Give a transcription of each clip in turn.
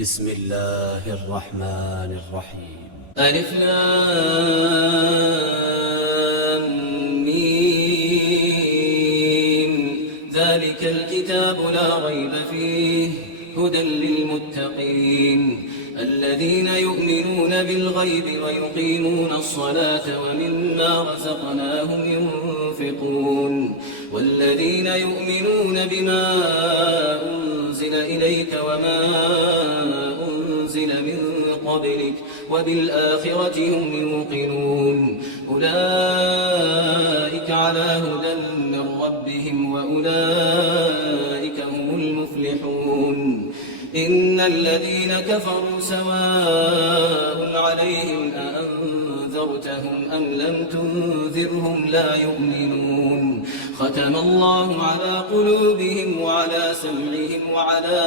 بسم الله الرحمن الرحيم. ألف لام ميم. ذلك الكتاب لا ريب فيه هدى للمتقين الذين يؤمنون بالغيب ويقيمون الصلاة ومما رزقناهم ينفقون والذين يؤمنون بما أنزل إليك وما أنزل من قبلك وبالآخرة هم يوقنون أولئك على هدى من ربهم وأولئك هم المفلحون. إن الذين كفروا سواء عليهم أأنذرتهم أم لم تنذرهم لا يؤمنون. ختم الله على قلوبهم وعلى سمعهم وعلى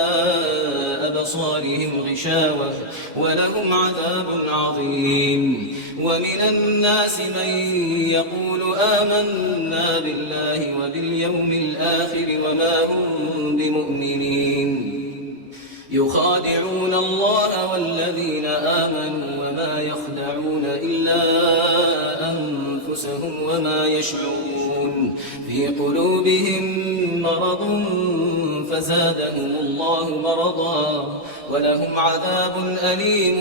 أبصارهم غشاوة ولهم عذاب عظيم. ومن الناس من يقول آمنا بالله وباليوم الآخر وما هم بمؤمنين يخادعون الله والذين آمنوا وما يخدعون إلا أنفسهم وما يشعرون. في قلوبهم مرض فزادهم الله مرضا ولهم عذاب أليم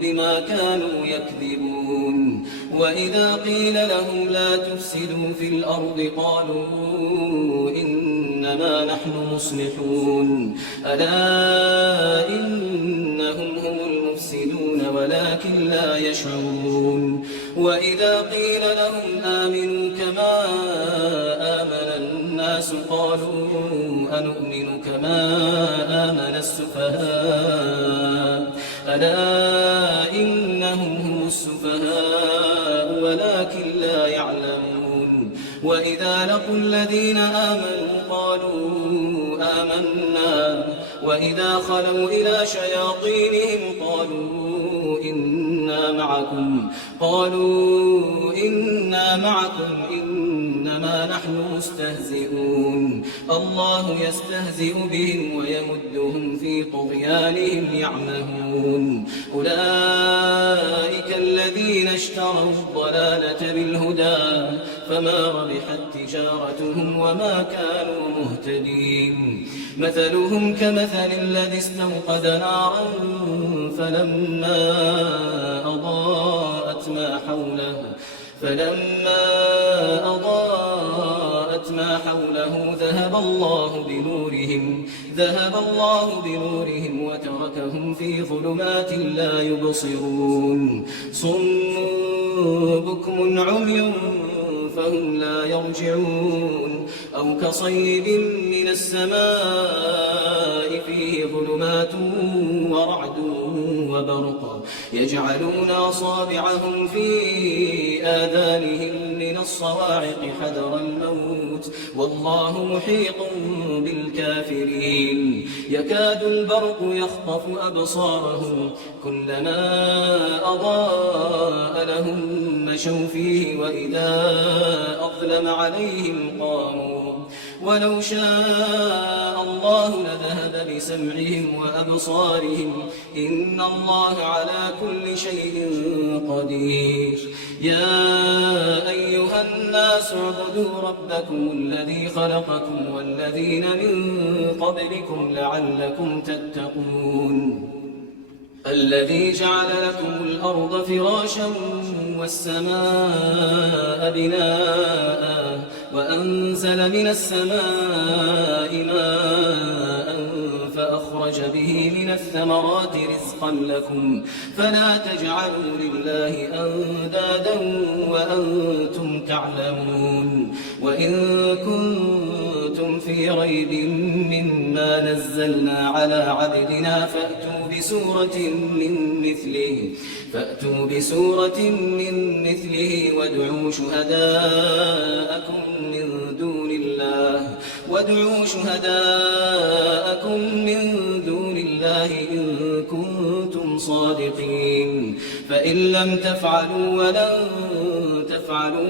بما كانوا يكذبون. وإذا قيل لهم لا تفسدوا في الأرض قالوا إنما نحن مصلحون ألا إنهم هم المفسدون ولكن لا يشعرون. وإذا قيل لهم آمنوا كما آمن الناس قالوا أنؤمن كما آمن السفهاء ألا إنهم هم السفهاء ولكن لا يعلمون. وإذا لقوا الذين آمنوا قالوا آمنا وإذا خلوا إلى شياطينهم قالوا إنا معكم إنما نحن مستهزئون. الله يستهزئ بهم ويمدهم في طغيانهم يعمهون. أولئك الذين اشتروا الضلالة بالهدى فما ربحت تجارتهم وما كانوا مهتدين. مثلهم كمثل الذي استوقد نارا فلما أضاءت ما حوله ذهب الله بنورهم وتركهم في ظلمات لا يبصرون. صم بكم عمي فهم لا يرجعون. أو كصيب من السماء فيه ظلمات ورعد وبرق يجعلون أصابعهم في آذانهم من الصواعق حذر الموت والله محيط بالكافرين. يكاد البرق يخطف أبصارهم كلما أضاء لهم مشوا فيه وإذا أظلم عليهم قاموا. ولو شاء الله لذهب بسمعهم وأبصارهم إن الله على كل شيء قدير. يا أيها الناس اعبدوا ربكم الذي خلقكم والذين من قبلكم لعلكم تتقون. الذي جعل لكم الأرض فراشا والسماء بناء وأنزل من السماء ماء فأخرج به من الثمرات رزقا لكم فلا تجعلوا لله أندادا وأنتم تعلمون. وإن كنتم في ريب مما نزلنا على عبدنا فأتوا بسورة من مثله وادعوا شهداءكم من دون الله إن كنتم صادقين. فإن لم تفعلوا ولن تفعلوا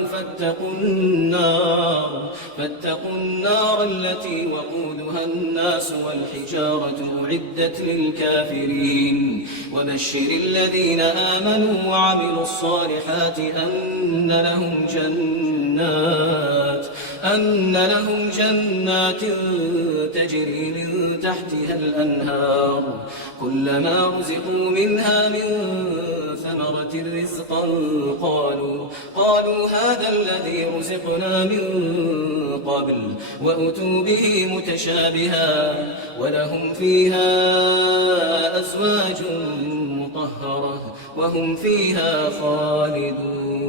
فاتقوا النار التي وقودها الناس والحجارة أعدت للكافرين وبشر الذين آمنوا وعملوا الصالحات أن لهم جنات تجري من تحتها الأنهار كلما رزقوا منها من ثمرة رزقا قالوا هذا الذي رزقنا من قبل وأتوا به متشابها ولهم فيها أزواج مطهرة وهم فيها خالدون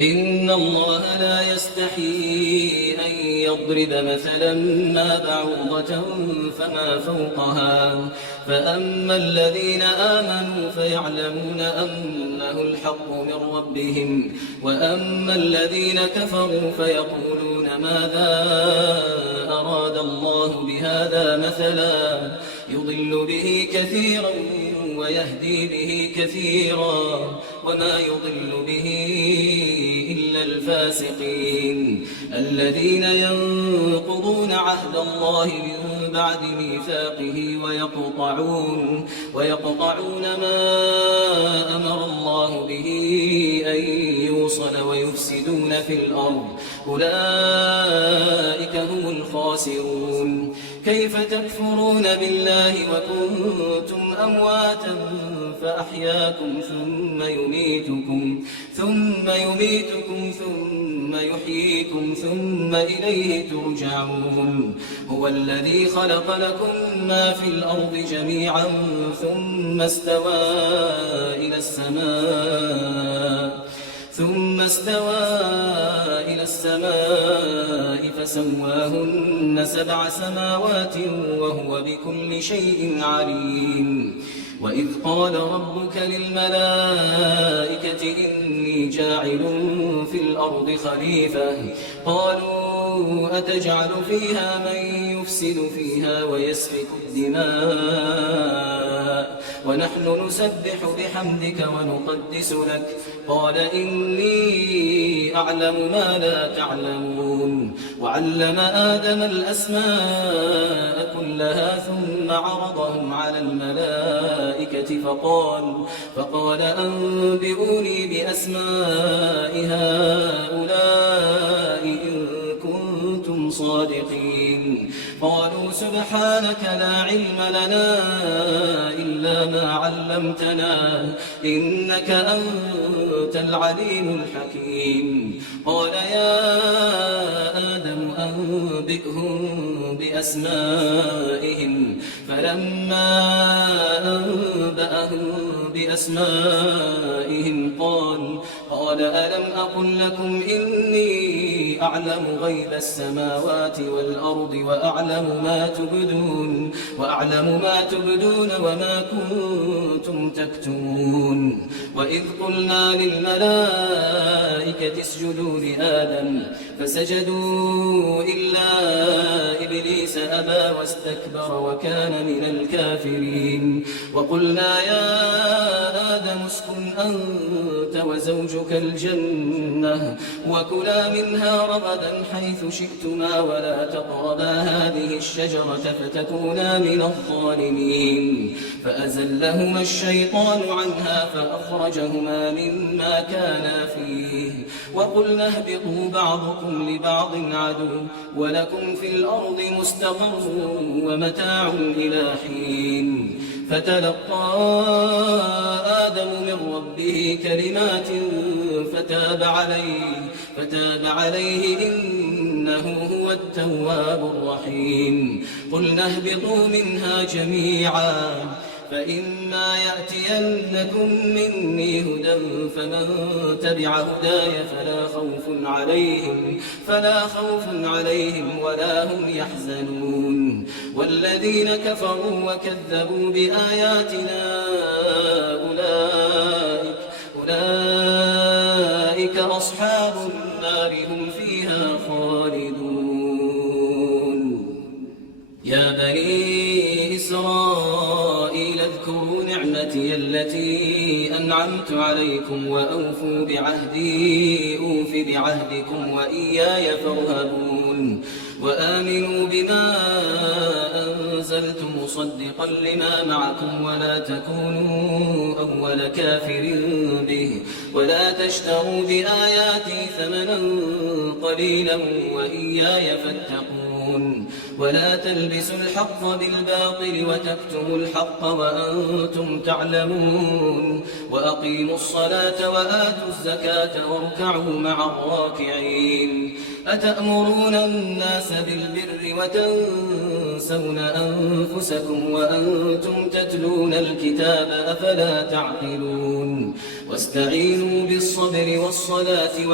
إن الله لا يستحيي أن يضرب مثلا ما بعوضة فما فوقها فأما الذين آمنوا فيعلمون أنه الحق من ربهم وأما الذين كفروا فيقولون ماذا أراد الله بهذا مثلا يضل به كثيرا ويهدي به كثيرا وما يضل به إلا الفاسقين الذين ينقضون عهد الله من بعد ميثاقه ويقطعون ما أمر الله به أن يوصل ويفسدون في الأرض أولئك هم الخاسرون كيف تكفرون بالله وكنتم أمواتا فأحياكم ثم يميتكم ثم يحييكم ثم إليه ترجعون هو الذي خلق لكم ما في الأرض جميعا ثم استوى إلى السماء فسواهن 7 سماوات وهو بكل شيء عليم وإذ قال ربك للملائكة إني جاعل في الأرض خليفة قالوا أتجعل فيها من يفسد فيها ويسفك الدماء ونحن نسبح بحمدك ونقدس لك قال إني أعلم ما لا تعلمون وعلم آدم الأسماء كلها ثم عرضهم على الملائكة فقال أنبئوني بأسماء هؤلاء إن كنتم صادقين قالوا سبحانك لا علم لنا إلا ما علمتنا إنك أنت العليم الحكيم قال يا آدم أنبئهم بأسمائهم فلما أنبأهم بأسمائهم قال ألم أقل لكم إني أعلم غيب السماوات والأرض وأعلم ما تبدون وما كنتم تكتمون وإذ قلنا للملائكة اسجدوا لآدم فسجدوا إلا إبليس أبى واستكبر وكان من الكافرين وقلنا يا آدم اسكن أنت وزوجك الجنة وكلا منها رغدا حيث شئتما ولا تقربا هذه الشجرة فتكونا من الظالمين فأزلهما الشيطان عنها فأخرجهما مما كانا فيه وقلنا اهبطوا بعضكم لبعض عدو ولكم في الأرض مستقر ومتاع إلى حين فتلقى آدم من ربه كلمات فتاب عليه إنه هو التواب الرحيم قلنا اهبطوا منها جميعا فإما يأتينكم مني هدى فمن تبع هداي فلا خوف عليهم ولا هم يحزنون والذين كفروا وكذبوا بآياتنا أولئك أصحاب النار هم فيها خالدون يا بني إسرائيل واذكروا نعمتي التي أنعمت عليكم وأوفوا بعهدي أوف بعهدكم وإياي فارهبون وآمنوا بما أنزلت مصدقا لما معكم ولا تكونوا أول كافر به ولا تشتروا بآياتي ثمنا قليلا وإياي فاتقون ولا تلبسوا الحق بالباطل وتكتموا الحق وأنتم تعلمون وأقيموا الصلاة وآتوا الزكاة واركعوا مع الراكعين أتأمرون الناس بالبر وتنسون أنفسكم وأنتم تتلون الكتاب أفلا تعقلون واستعينوا بالصبر والصلاة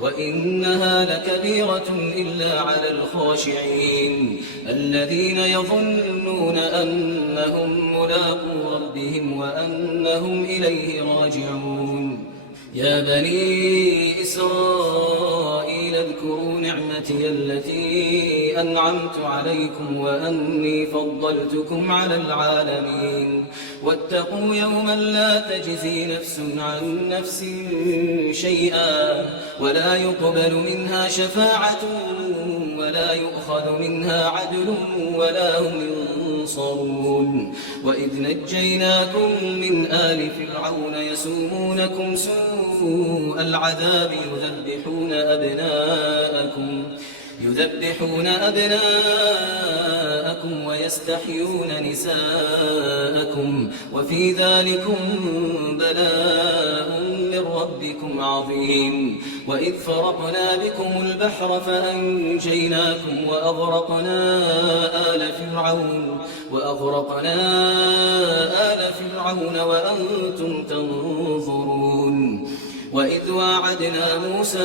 وإنها لكبيرة إلا على الخاشعين الذين يظنون أنهم ملاقو ربهم وأنهم إليه راجعون يا بني إسرائيل اذكروا نعمتي التي أنعمت عليكم وأني فضلتكم على العالمين واتقوا يوما لا تجزي نفس عن نفس شيئا ولا يقبل منها شفاعة ولا يؤخذ منها عدل ولا هم ينصرون وإذ نجيناكم من آل فرعون يسومونكم سوء العذاب يذبحون أبناءكم ويستحيون نساءكم وفي ذلكم بلاء من ربكم عظيم وإذ فرقنا بكم البحر فأنجيناكم وأغرقنا آل فرعون وأنتم تنظرون وإذ واعدنا موسى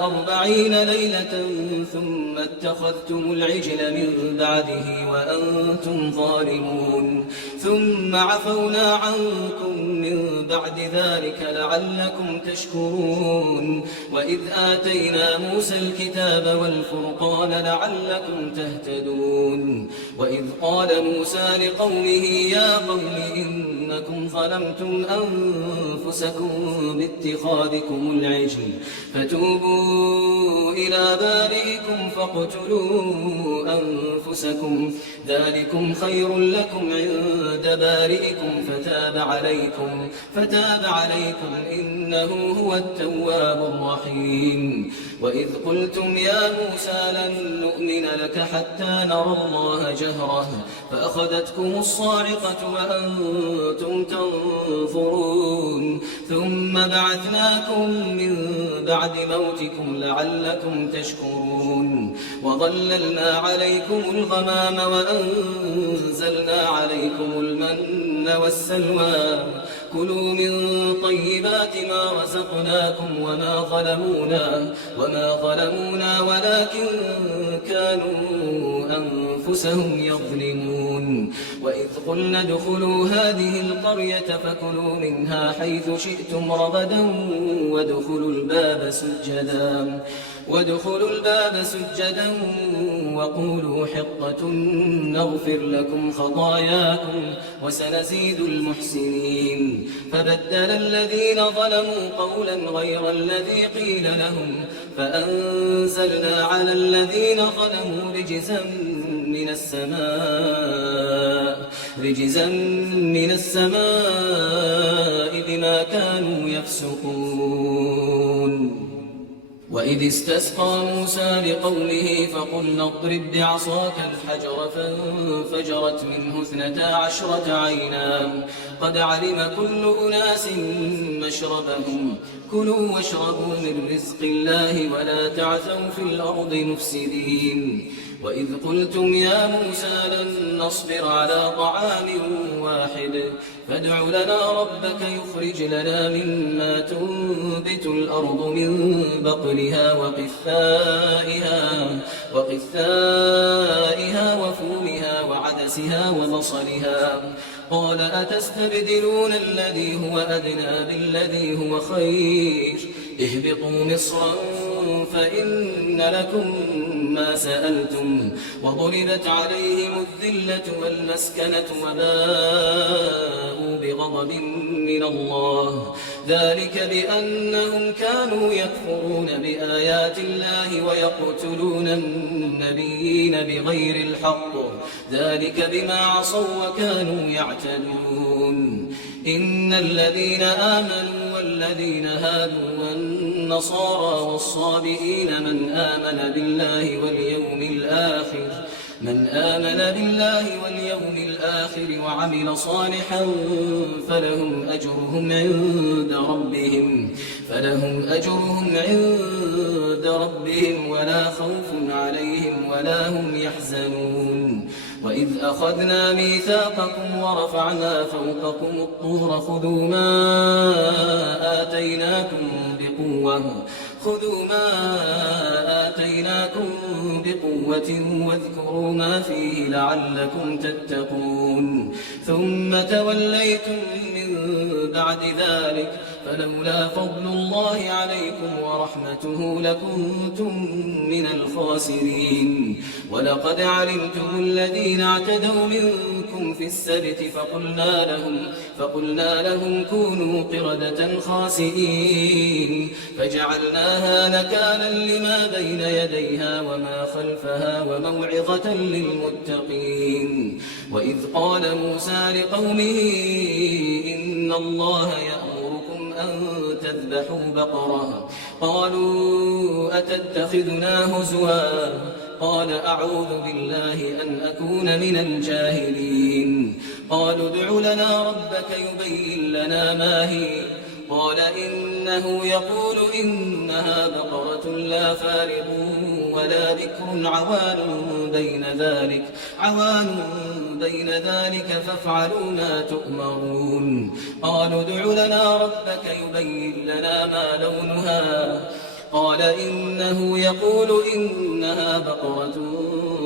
40 ليلة ثم اتخذتم العجل من بعده وأنتم ظالمون ثم عفونا عنكم من بعد ذلك لعلكم تشكرون وإذ آتينا موسى الكتاب والفرقان لعلكم تهتدون وإذ قال موسى لقومه يا قوم إنكم ظلمتم أنفسكم باتخاذكم العجل فتوبوا إلى بارئكم فاقتلوا أنفسكم ذلكم خير لكم عند بارئكم فتاب عليكم إنه هو التواب الرحيم وإذ قلتم يا موسى لن نؤمن لك حتى نرى الله جهرة فأخذتكم الصاعقة وأنتم تنظرون ثم بعثناكم من بعد موتكم لعلكم تشكرون وظللنا عليكم الغمام وأنزلنا عليكم المن والسلوى كلوا من طيبات ما رزقناكم وما ظلمونا ولكن كانوا أنفسهم يظلمون وإذ قلنا ادخلوا هذه القرية فكلوا منها حيث شئتم رغدا وادخلوا الباب سجدا وقولوا حطة نغفر لكم خطاياكم وسنزيد المحسنين فبدل الذين ظلموا قولا غير الذي قيل لهم فأنزلنا على الذين ظلموا رجزا من السماء بما كانوا يفسقون وإذ استسقى موسى لقومه فقلنا اضرب بعصاك الحجر فانفجرت منه 12 عينا قد علم كل أناس مشربهم كلوا واشربوا من رزق الله ولا تعثوا في الأرض مفسدين وإذ قلتم يا موسى لن نصبر على طعام واحد فادع لنا ربك يخرج لنا مما تنبت الأرض من بقلها وقثائها وفومها وعدسها وبصلها قال أتستبدلون الذي هو أدنى بالذي هو خير اهبطوا مصرا فإن لكم ما سألتم وضربت عليهم الذلة والمسكنة وباءوا بغضب من الله ذلك بأنهم كانوا يكفرون بآيات الله ويقتلون النبيين بغير الحق ذلك بما عصوا وكانوا يعتدون إن الذين آمنوا والذين هادوا والنصارى والصابئين من آمن بالله واليوم الآخر وعمل صالحا فلهم أجرهم عند ربهم ولا خوف عليهم ولا هم يحزنون وإذ أخذنا ميثاقكم ورفعنا فوقكم الطور خذوا ما آتيناكم بقوة واذكروا ما فيه لعلكم تتقون ثم توليتم من بعد ذلك فلولا فضل الله عليكم ورحمته لكنتم من الخاسرين ولقد علمتم الذين اعتدوا منكم في السبت فقلنا لهم كونوا قردة خاسئين فجعلناها نكالا لما بين يديها وما خلفها وموعظة للمتقين وإذ قال موسى لقومه إن الله يأمركم أن تذبحوا بقرة قالوا أتتخذنا هزوا قال أعوذ بالله أن أكون من الجاهلين قالوا ادع لنا ربك يبين لنا ما هي قال إنه يقول إنها بقرة لا فارغ ولا بكر عوان بين ذلك فافعلوا ما تؤمرون قالوا ادع لنا ربك يبين لنا ما لونها قال إنه يقول إنها بقرة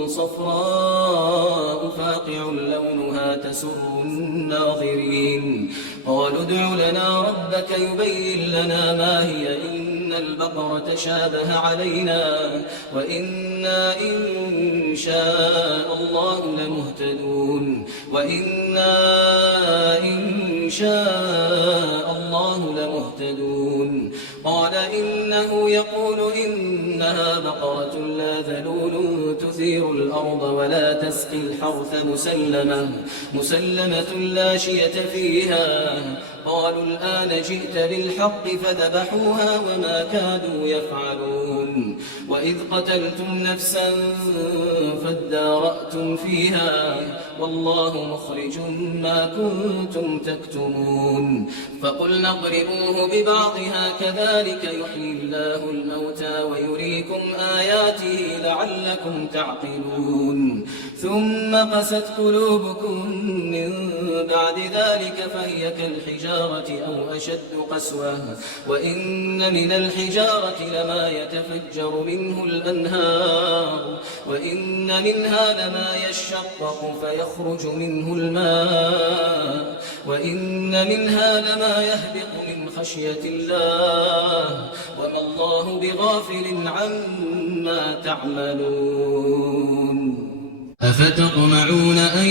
صفراء فاقع لونها تسر الناظرين قالوا ادع لنا ربك يبين لنا ما هي إن البقرة شابه علينا وإنا إن شاء الله لمهتدون قال إنه يقول إنها بقرة لا ذلول تثير الأرض ولا تسقي الحرث مسلمة لا شية فيها قالوا الآن جئت بالحق فذبحوها وما كادوا يفعلون وإذ قتلتم نفسا فادارأتم فيها والله مخرج ما كنتم تكتمون فقلنا اضربوه ببعضها كذلك يحيي الله الموتى ويريكم آياته لعلكم تعقلون ثم قست قلوبكم من بعد ذلك فهي كالحجارة أو أشد قسوة وإن من الحجارة لما يتفجر منه الأنهار وإن منها لما يشقق فيخرج منه الماء وإن منها لما يهبط من خشية الله وما الله بغافل عما تعملون أفتطمعون أن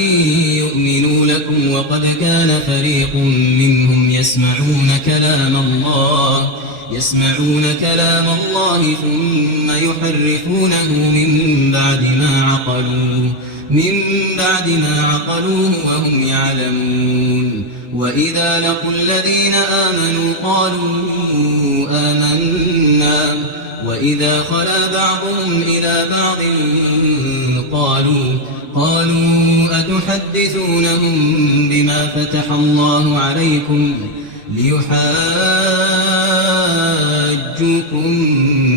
يؤمنوا لكم وقد كان فريق منهم يسمعون كلام الله ثم يحرفونه من بعد ما عقلوه وهم يعلمون وإذا لقوا الذين آمنوا قالوا آمنا وإذا خلا بعضهم إلى بعض قالوا أتحدثونهم بما فتح الله عليكم ليحاجوكم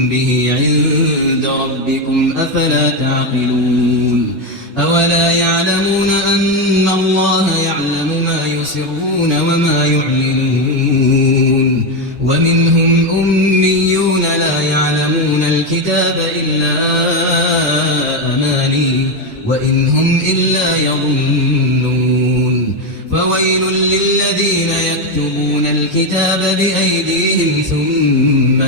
به عند ربكم أفلا تعقلون أولا يعلمون أن الله يعلم ما يسرون وما يعلنون ومنهم أميون لا يعلمون الكتاب إلا أماني وإن هم إلا يظنون فويل للذين يكتبون الكتاب بأيديهم ثم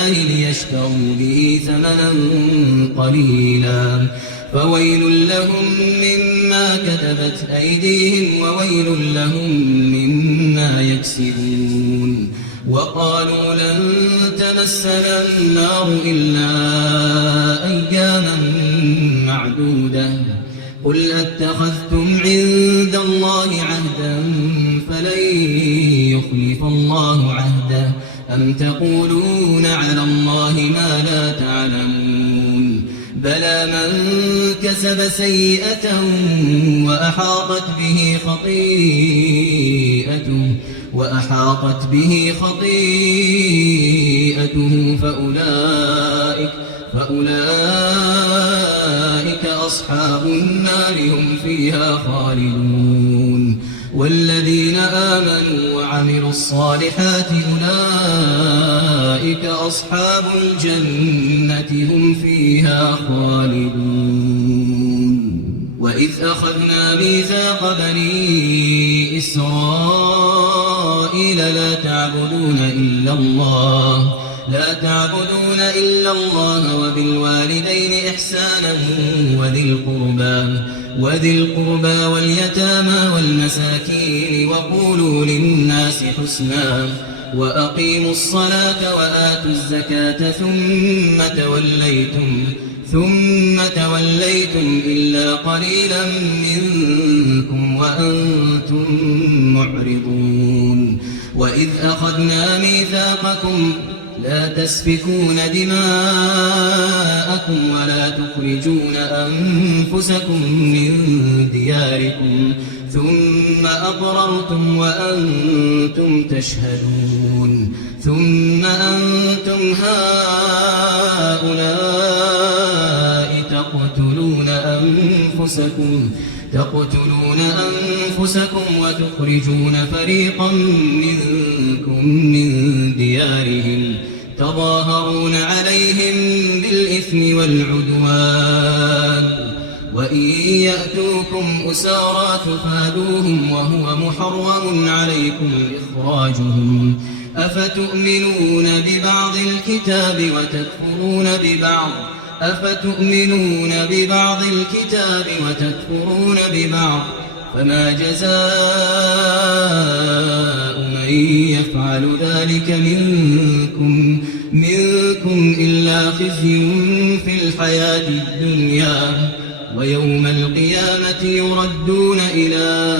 الله ليشتروا به ثمنا قليلا فويل لهم مما كتبت أيديهم وويل لهم مما يكسبون وقالوا لن تمسنا النار إلا أياما معدودة قل أتخذتم عند الله عهدا فلن يخلف الله عهده أم تقولون على الله ما لا تعلمون بلى من كسب سيئة وأحاطت به خطيئته فأولئك أصحاب النار هم فيها خالدون والذين آمنوا وعملوا الصالحات أولئك أصحاب الجنة هم فيها خالدون وإذ أخذنا ميثاق بني إسرائيل لا تعبدون إلا الله وبالوالدين إحسانا وذي القربى واليتامى والمساكين وقولوا للناس حسنا وأقيموا الصلاة وآتوا الزكاة ثم توليتم إلا قليلا منكم وأنتم معرضون وإذ أخذنا ميثاقكم لا تسفكون دماءكم ولا تخرجون أنفسكم من دياركم ثم أقررتم وأنتم تشهدون ثم أنتم هؤلاء تقتلون أنفسكم وتخرجون فريقا منكم من ديارهم تظاهرون عليهم بالإثم والعدوان وإن يأتوكم أسارى تفادوهم وهو محرم عليكم إخراجهم أفتؤمنون ببعض الكتاب وتكفرون ببعض فما جزاء من يفعل ذلك منكم إلا خزي في الحياة الدنيا ويوم القيامة يردون إلى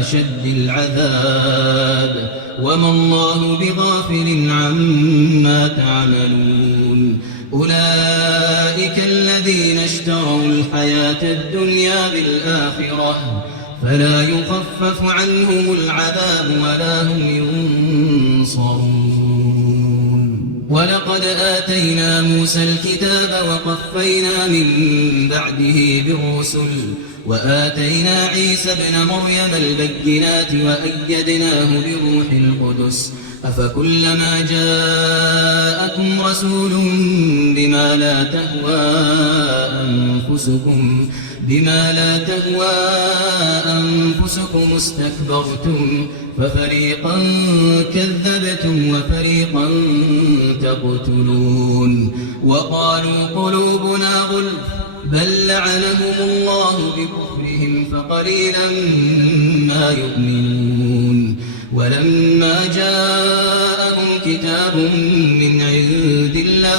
أشد العذاب وما الله بغافل عما تعملون أولئك الذين اشتروا الحياة الدنيا بالآخرة فلا يخفف عنهم العذاب ولا هم ينصرون ولقد آتينا موسى الكتاب وقفينا من بعده بالرسل وآتينا عيسى ابن مريم البينات وأيدناه بروح القدس أفكلما جاءكم رسول بما لا تهوى أنفسكم استكبرتم ففريقا كذبتم وفريقا تقتلون وقالوا قلوبنا غلف بل لعنهم الله بكفرهم فقليلا ما يؤمنون ولما جاءهم كتاب من عند الله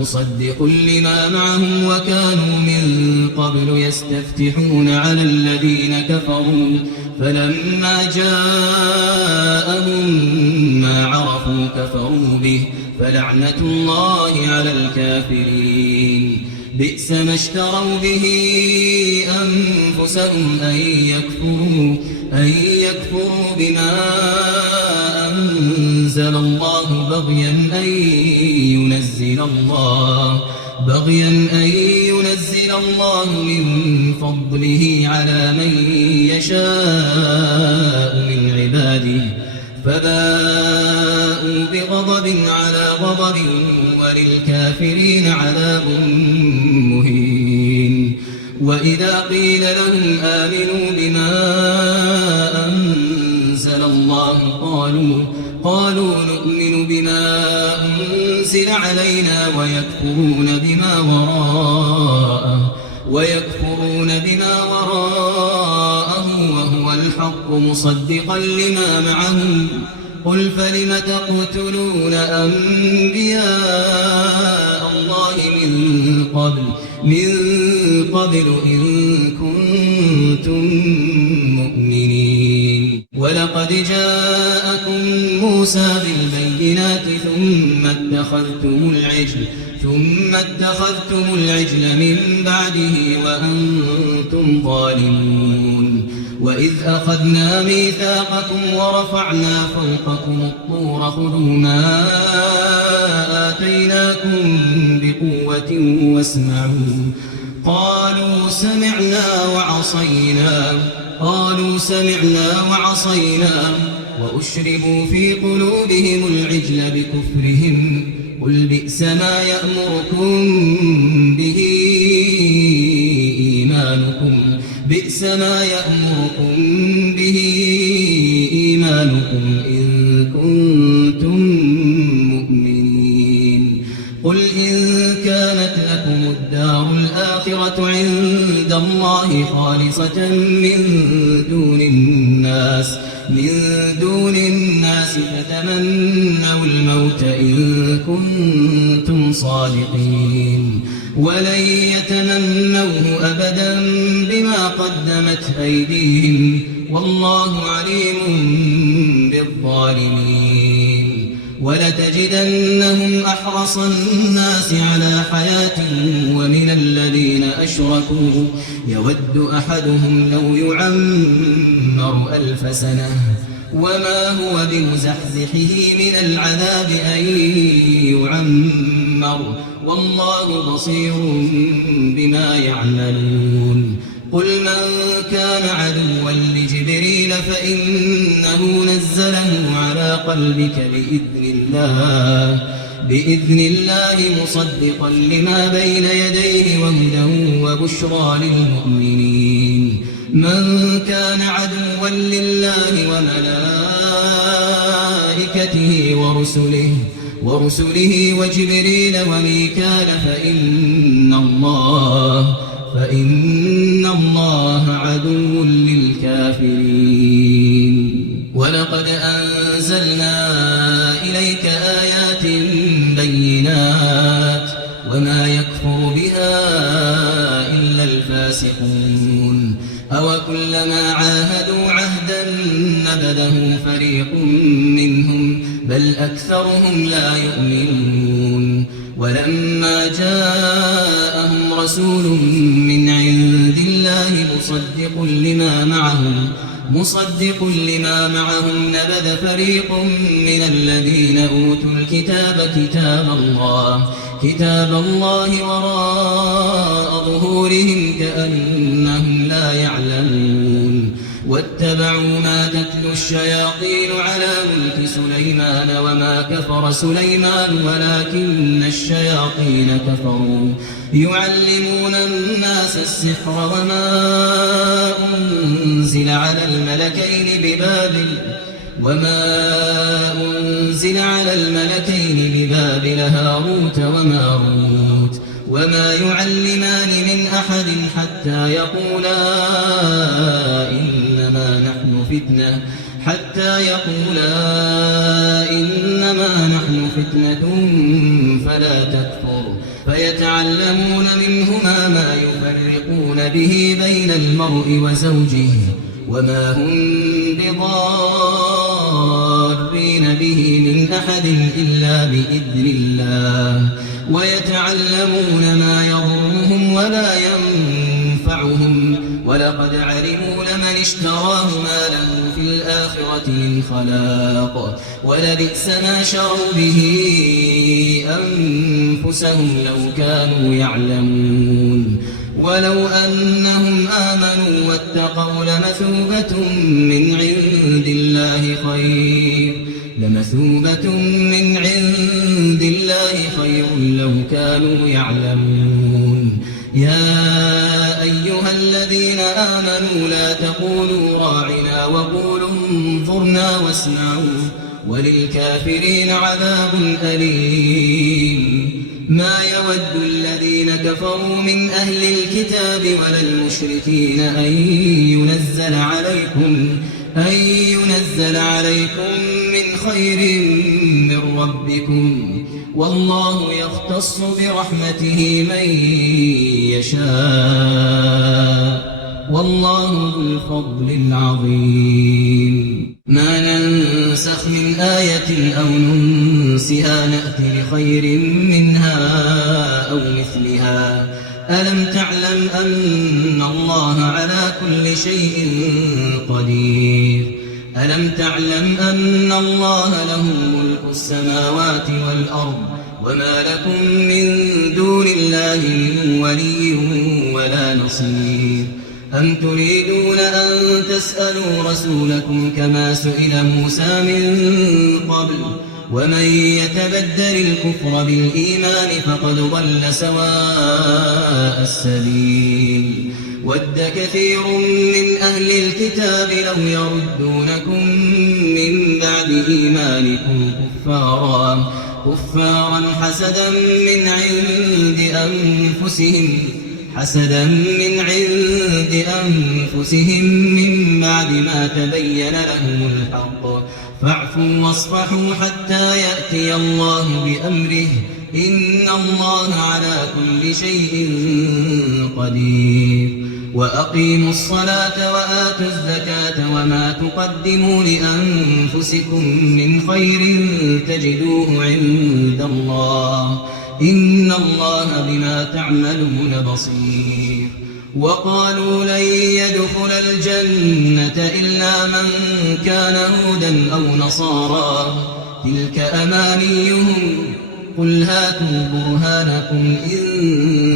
مصدق لما معهم وكانوا من قبل يستفتحون على الذين كفروا فلما جاءهم ما عرفوا كفروا به فلعنة الله على الكافرين بئس ما اشتروا به أنفسهم أن يكفروا بما أنزل الله بغيا أن ينزل الله من فضله على من يشاء من عباده فباءوا بغضب على غضب وللكافرين عذاب مهين وإذا قيل لهم آمنوا بما أنزل الله قالوا ونؤمن بما أنزل علينا ويكفرون بما وراءه وهو الحق مصدقا لما معهم قل فلم تقتلون أنبياء الله من قبل إن كنتم مؤمنين ولقد جاءكم موسى بالبينات ثم اتخذتم العجل من بعده وأنتم ظالمون وإذ أخذنا ميثاقكم ورفعنا فوقكم الطور خذوا ما آتيناكم بقوة واسمعوا قالوا سمعنا وعصينا وأشربوا في قلوبهم العجل بكفرهم قل بئس ما يأمركم به إيمانكم إن كنتم مؤمنين قل إن كانت لكم الدار الآخرة عند الله خالصة من دون الناس فتمنوا الموت إن كنتم صادقين ولن يتمنوه أبدا بما قدمت أيديهم والله عليم بالظالمين ولتجدنهم أحرص الناس على حياة ومن الذين أشركوا يود أحدهم لو يعمر 1000 سنة وما هو بمزحزحه من العذاب أن يعمر والله بصير بما يعملون قل من كان عدوا لجبريل فإنه نزله على قلبك بإذن الله مصدقا لما بين يديه وهدى وبشرى للمؤمنين من كان عدوا لله وملائكته ورسله وجبريل وميكال فإن الله عدو للكافرين ولقد أنزلنا إليك آيات بينات وما يكفر بها إلا الفاسقون أوكلما عاهدوا عهدا نبذه فريق منهم بل أكثرهم لا يؤمنون ولما جاءهم رسول من عند الله مصدق لما معهم نبذ فريق من الذين أوتوا الكتاب كتاب الله وراء ظهورهم كأنهم لا يعلمون واتبعوا ما تتلو الشياطين على ملك سليمان وما كفر سليمان ولكن الشياطين كفروا يعلمون الناس السحر وما أنزل على الملكين ببابل هاروت وماروت وما يعلمان من أحد حتى يقولا إنما نحن فتنة فلا تكفر فيتعلمون منهما ما يفرقون به بين المرء وزوجه وما هم بضارين به من أحد إلا بإذن الله ويتعلمون ما يضرهم ولا ينفعهم ولقد علموا لمن اشتراه ما له في الآخرة من خلاق ولبئس ما شروا به أنفسهم لو كانوا يعلمون ولو أنهم آمنوا واتقوا لمثوبة من عند الله خير لو كانوا يعلمون يا أيها الذين آمنوا لا تقولوا راعنا وقولوا انظرنا وللكافرين عذاب أليم. ما يود الذين كفروا من أهل الكتاب ولا المشركين أن ينزل عليكم من خير من ربكم، والله يختص برحمته من يشاء، والله ذو الفضل العظيم. ما ننسخ من آية أو ننسها نأت بخير منها أو مثلها. ألم تعلم أن الله على كل شيء قدير؟ ألم تعلم أن الله له ملك السماوات والأرض، وما لكم من دون الله من ولي ولا نصير؟ أم تريدون أن تسألوا رسولكم كما سئل موسى من قبل؟ ومن يتبدل الكفر بالإيمان فقد ضل سواء السبيل. ود كثير من أهل الكتاب لو يردونكم من بعد إيمانكم كفارا حسدا من عند أنفسهم من بعد ما تبين لهم الحق، فاعفوا واصفحوا حتى يأتي الله بأمره، إن الله على كل شيء قدير. وأقيموا الصلاة وآتوا الزكاة وما تقدموا لأنفسكم من خير تجدوه عند الله، إن الله بما تعملون بصير. وقالوا لن يدخل الجنة إلا من كان هودا أو نصارى، تلك أمانيهم، قل هاتوا برهانكم إن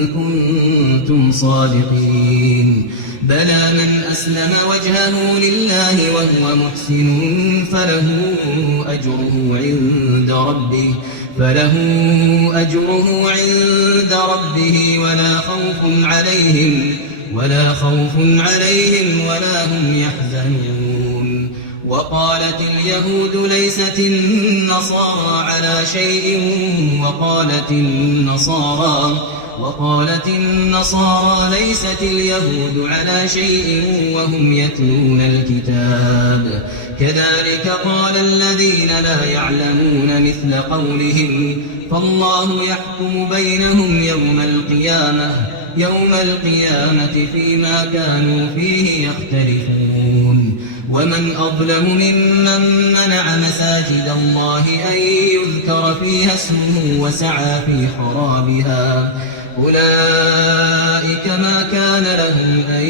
كنتم صادقين. بلى من أسلم وجهه لله وهو محسن فله أجره عند ربه ولا خوف عليهم ولا هم يحزنون. وقالت اليهود ليست النصارى على شيء وقالت النصارى ليست اليهود على شيء وهم يتلون الكتاب، كذلك قال الذين لا يعلمون مثل قولهم، فالله يحكم بينهم يوم القيامة فيما كانوا فيه يختلفون. ومن أظلم ممن منع مساجد الله أن يذكر فيها اسمه وسعى في خرابها، أولئك ما كان لهم أن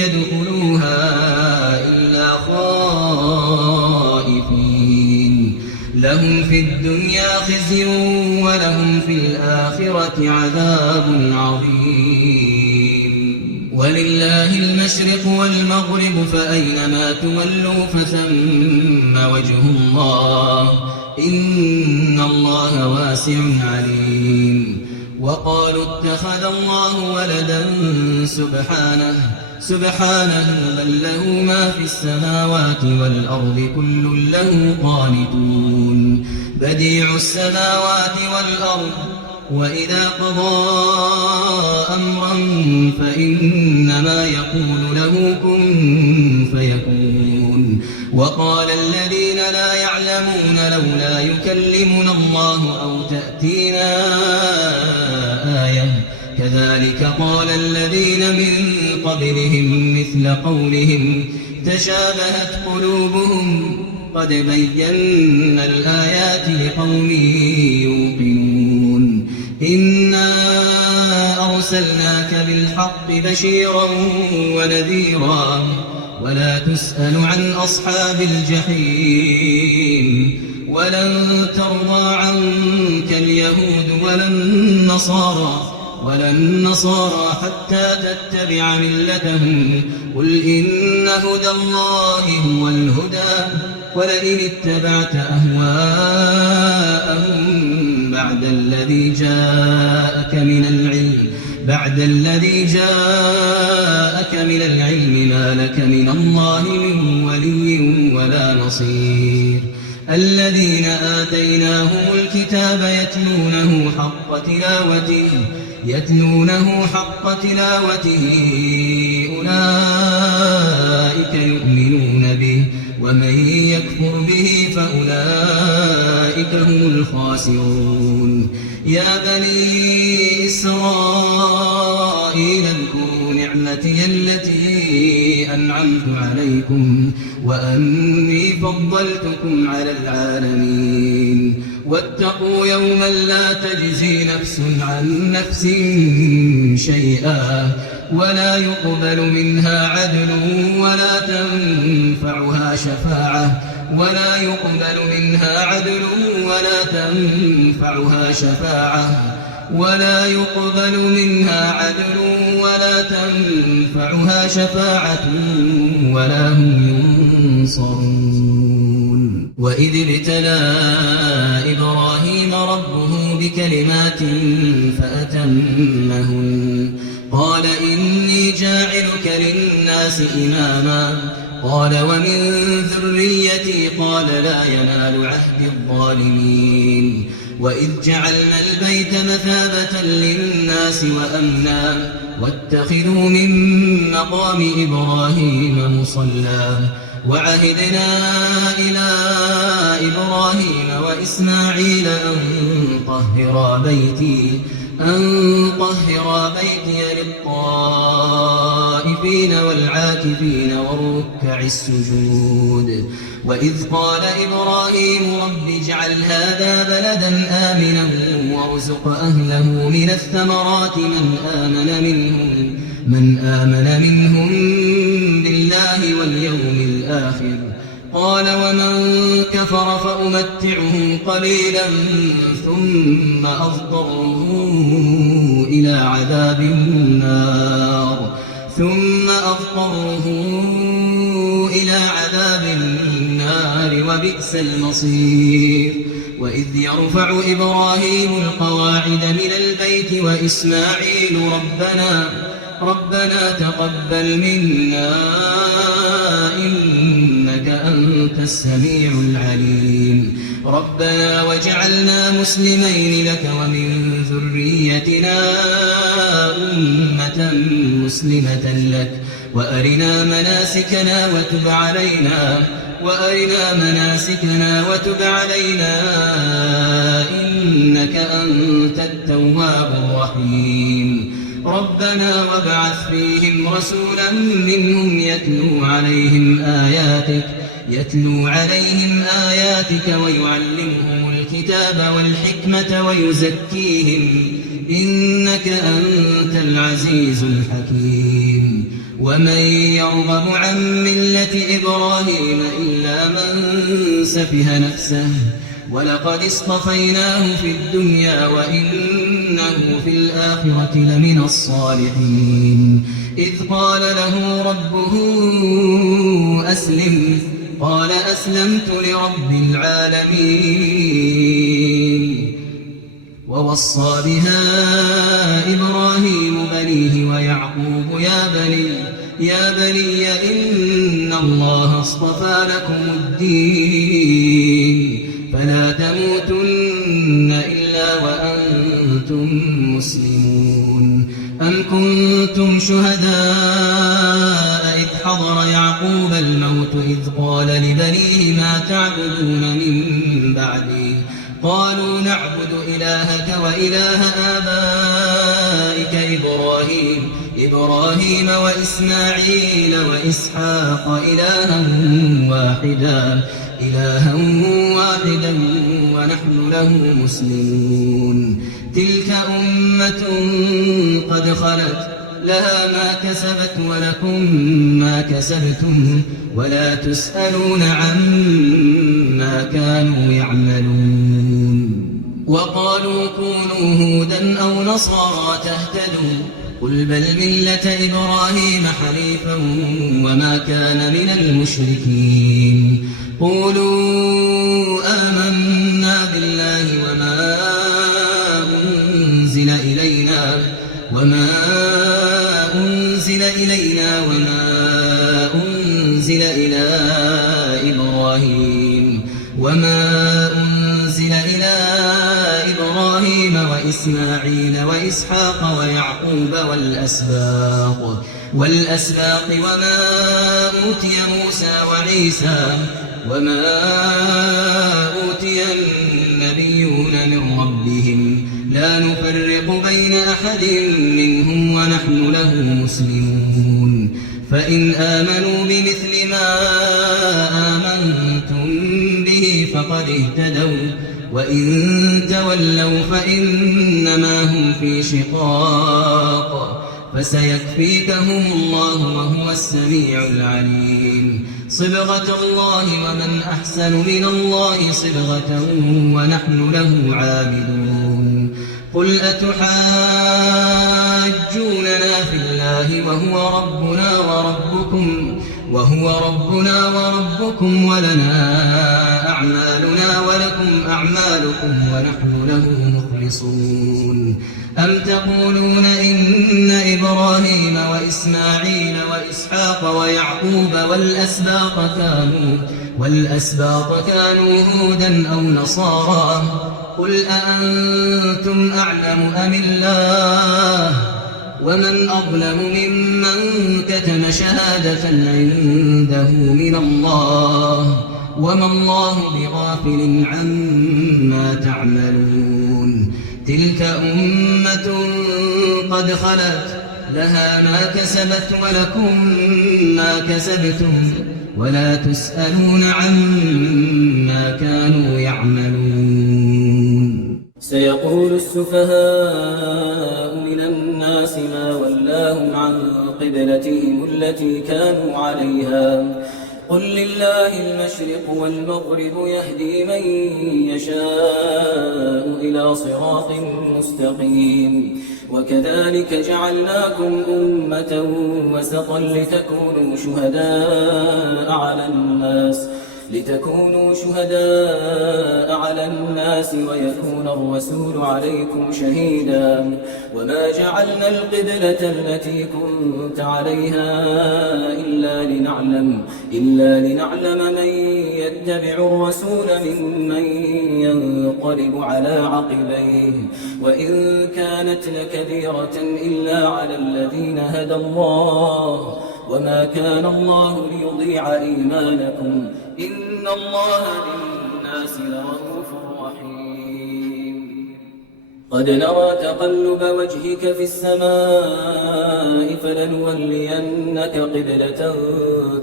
يدخلوها إلا خائفين، لهم في الدنيا خزي ولهم في الآخرة عذاب عظيم. ولله المشرق والمغرب فأينما تولوا فثم وجه الله، إن الله واسع عليم. وقالوا اتخذ الله ولدا سبحانه بل له ما في السماوات والأرض كل له قانتون. بديع السماوات والأرض، وإذا قضى أمرا فإنما يقول له كن فيكون. وقال الذين لا يعلمون لولا يكلمنا الله أو تأتينا آية، كذلك قال الذين من قبلهم مثل قولهم تشابهت قلوبهم، قد بينا الآيات لقوم يوقنون. إنا أرسلناك بالحق بشيرا ونذيرا، ولا تسأل عن أصحاب الجحيم. ولن ترضى عنك اليهود ولا النصارى حتى تتبع ملتهم، قل إن هدى الله هو الهدى، ولئن اتبعت أهواءهم بعد الذي جاءك من العلم ما لك من الله من ولي ولا نصير. الذين الذين آتيناهم الكتاب يتلونه حق تلاوته أولئك يؤمنون به ومن يكفر به فأولئك هم الخاسرون يا بني إسرائيل اذكروا نعمتي التي أنعمت عليكم وأني فضلتكم على العالمين واتقوا يوما لا تجزي نفس عن نفس شيئا ولا يقبل منها عدل ولا تنفعها شفاعة ولا هم ينصرون وإذ ابتلى إبراهيم ربه بكلمات فأتمهن قال إني جاعلك للناس إماما قال ومن ذريتي قال لا ينال عهد الظالمين وإذ جعلنا البيت مثابة للناس وأمنا واتخذوا من مقام إبراهيم مصلى وعهدنا إلى إبراهيم وإسماعيل أن طهرا بيتي للطائفين والعاكفين والركع السجود وإذ قال إبراهيم رب اجعل هذا بلدا آمنا وارزق أهله من الثمرات من آمن منهم بالله واليوم الآخر قال ومن كفر فأمتعه قليلا ثم أضطره إلى عذاب النار وبئس المصير وإذ يرفع إبراهيم القواعد من البيت وإسماعيل ربنا تقبل منا إنك أنت السميع العليم ربنا واجعلنا مسلمين لك ومن ذريتنا أمة مسلمة لك وأرنا مناسكنا وتب علينا إنك أنت التواب الرحيم ربنا وابعث فيهم رسولا منهم يتلو عليهم آياتك ويعلمهم الكتاب والحكمة ويزكيهم إنك أنت العزيز الحكيم ومن يرغب عن ملة إبراهيم إلا من سفه نفسه ولقد اصطفيناه في الدنيا وإنه في الآخرة لمن الصالحين إذ قال له ربه أسلم قال أسلمت لرب العالمين ووصى بها إبراهيم بنيه ويعقوب يا بني إن الله اصطفى لكم الدين فلا تموتن إلا وأنتم مسلمون أم كنتم شهداء إذ حضر يعقوب الموت إذ قال لبنيه ما تعبدون من بعدي قالوا نعبد إلهك وإله آبائك إبراهيم وإسماعيل وإسحاق إلها واحدا ونحن له مسلمون تلك أمة قد خلت لها ما كسبت ولكم ما كسبتم ولا تسألون عما كانوا يعملون وقالوا كونوا هودا أو نصارى تهتدوا قل بل ملة إبراهيم حنيفا وما كان من المشركين قولوا آمنا بالله وما أنزل إلينا وما أنزل إلى إبراهيم وما وإسماعيل وإسحاق ويعقوب والأسباط وما أوتي موسى وعيسى وما أوتي النبيون من ربهم لا نفرق بين أحد منهم ونحن له مسلمون فإن آمنوا بمثل ما آمنتم به فقد اهتدوا وإن تولوا فإنما هم في شقاق فسيكفيكهم الله وهو السميع العليم صبغة الله ومن أحسن من الله صبغة ونحن له عابدون قل أتحاجوننا في الله وهو ربنا وربكم ولنا أعمالنا ولكم أعمالكم ونحن له مخلصون أم تقولون إن إبراهيم وإسماعيل وإسحاق ويعقوب والأسباط كانوا هودا أو نصارى قل أأنتم أعلم أم الله ومن أظلم ممن كتم شهادة عنده من الله وما الله بغافل عما تعملون تلك أمة قد خلت لها ما كسبت ولكم ما كسبتم ولا تسألون عما كانوا يعملون سيقول السفهاء من الناس ما ولاهم عن قبلتهم التي كانوا عليها قل لله المشرق والمغرب يهدي من يشاء إلى صراط مستقيم وكذلك جعلناكم أمة وسطا لتكونوا شهداء على الناس ويكون الرسول عليكم شهيدا وما جعلنا القبلة التي كنت عليها إلا لنعلم من يتبع الرسول ممن ينقلب على عقبيه وإن كانت لكبيرة إلا على الذين هدى الله وما كان الله ليضيع إيمانكم إن الله بالناس لرءوف رحيم قد نرى تقلب وجهك في السماء فلنولينك قبلة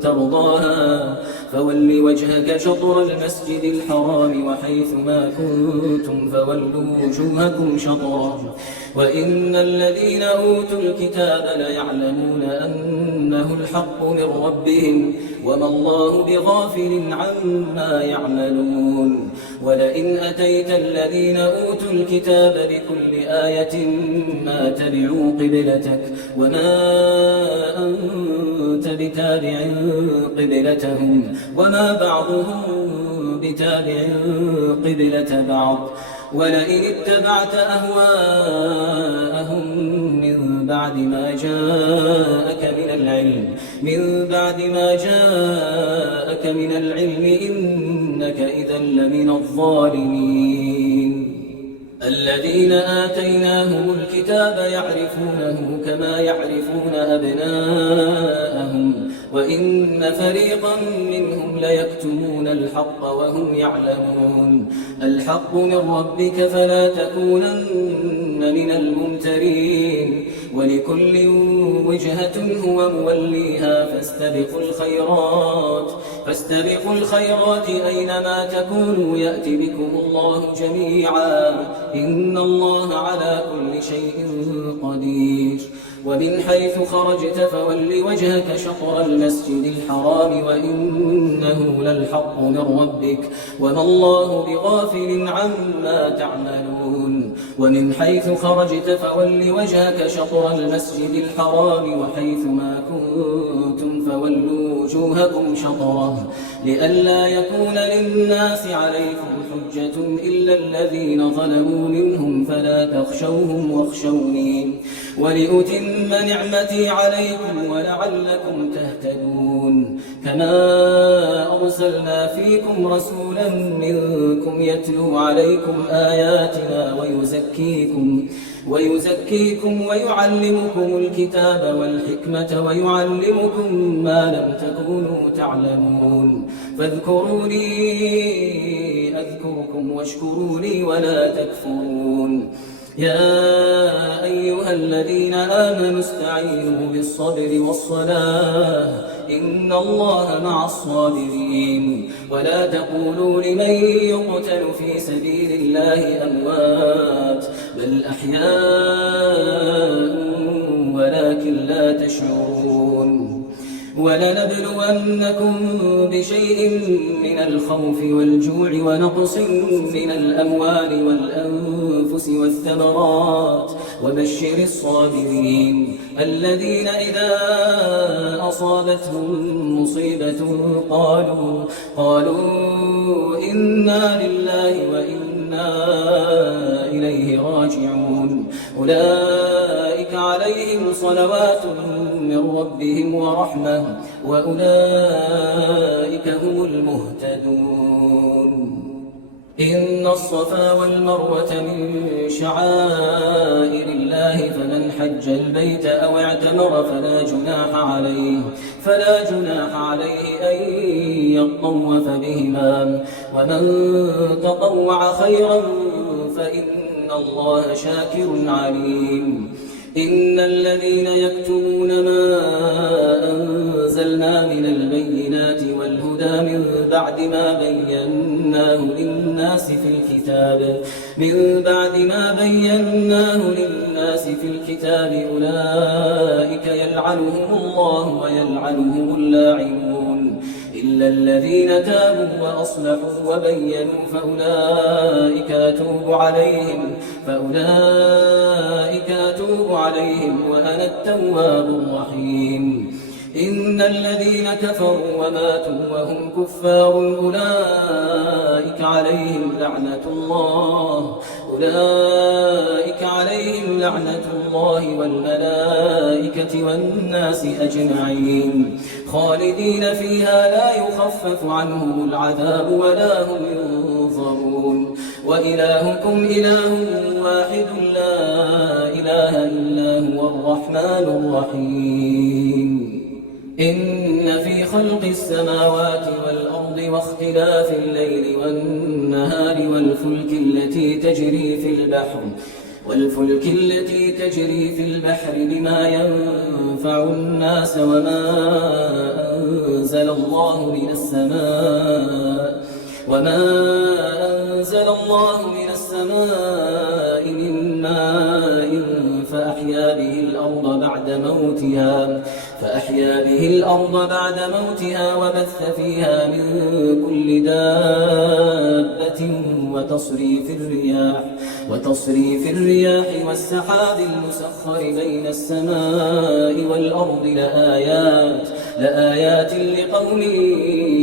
ترضاها فول وجهك شطر المسجد الحرام وحيث ما كنتم فولوا وجوهكم شطره وإن الذين أوتوا الكتاب ليعلمون أنه الحق من ربهم وما الله بغافل عما يعملون ولئن أتيت الذين أوتوا الكتاب بكل آية ما تبعوا قبلتك وما أنت بتابع قبلتهم وما بعضهم بتابع قبلة بعض ولئن اتبعت أهواءهم من بعد ما جاءك من العلم إنك إذا لمن الظالمين الذين آتيناهم الكتاب يعرفونه كما يعرفون أبناءهم وإن فريقا منهم ليكتمون الحق وهم يعلمون الحق من ربك فلا تكونن من الممترين ولكل وجهة هو موليها فاستبقوا الخيرات أينما تكونوا يأتي بكم الله جميعا إن الله على كل شيء قدير ومن حيث خرجت فول وجهك شطر المسجد الحرام وإنه للحق من ربك وما الله بغافل عما تعملون ومن حيث خرجت فول وجهك شطر المسجد الحرام وحيث ما كنتم فولوا وجوهكم شطره لئلا يكون للناس عليكم حجة إلا الذين ظلموا منهم فلا تخشوهم واخشوني ولأتم نعمتي عليكم ولعلكم تهتدون كما أرسلنا فيكم رسولا منكم يتلو عليكم آياتنا ويزكيكم ويعلمكم الكتاب والحكمة ويعلمكم ما لم تكونوا تعلمون فاذكروني أذكركم واشكروا لي ولا تكفرون يا أيها الذين آمنوا استعينوا بالصبر والصلاة إن الله مع الصابرين ولا تقولوا لمن يقتل في سبيل الله أموات بل أحياء ولكن لا تشعرون ولنبلونكم بشيء من الخوف والجوع ونقص من الأموال والأنفس والثمرات وبشر الصابرين الذين إذا أصابتهم مصيبة قالوا إنا لله وإنا إليه راجعون أولئك عليهم صلوات من ربهم ورحمة وأولئك هم المهتدون إن الصفا والمروة من شعائر الله فمن حج البيت أو اعتمر فلا جناح عليه أن يطوف بهما ومن تطوع خيرا فإن الله شاكر عليم إن الذين يكتمون ما أنزلنا من البينات والهدى من بعد ما بيناه للناس في الكتاب أولئك يلعنهم الله ويلعنهم اللاعنون إلا الذين تابوا وأصلحوا وبينوا فأولئك أتوب عليهم وأنا التواب الرحيم إن الذين كفروا وماتوا وهم كفار أولئك عليهم لعنة الله والملائكة والناس أجمعين خالدين فيها لا يخفف عنهم العذاب ولا هم ينظرون وإلهكم إله واحد لا إله إلا هو الرحمن الرحيم إن في خلق السماوات والأرض واختلاف الليل والنهار والفلك التي تجري في البحر بما ينفع الناس وما أنزل الله من السماء من ماء فأحيا به الأرض بعد موتها وبث فيها من كل دابة وتصريف الرياح والسحاب المسخر بين السماء والأرض لآيات لقوم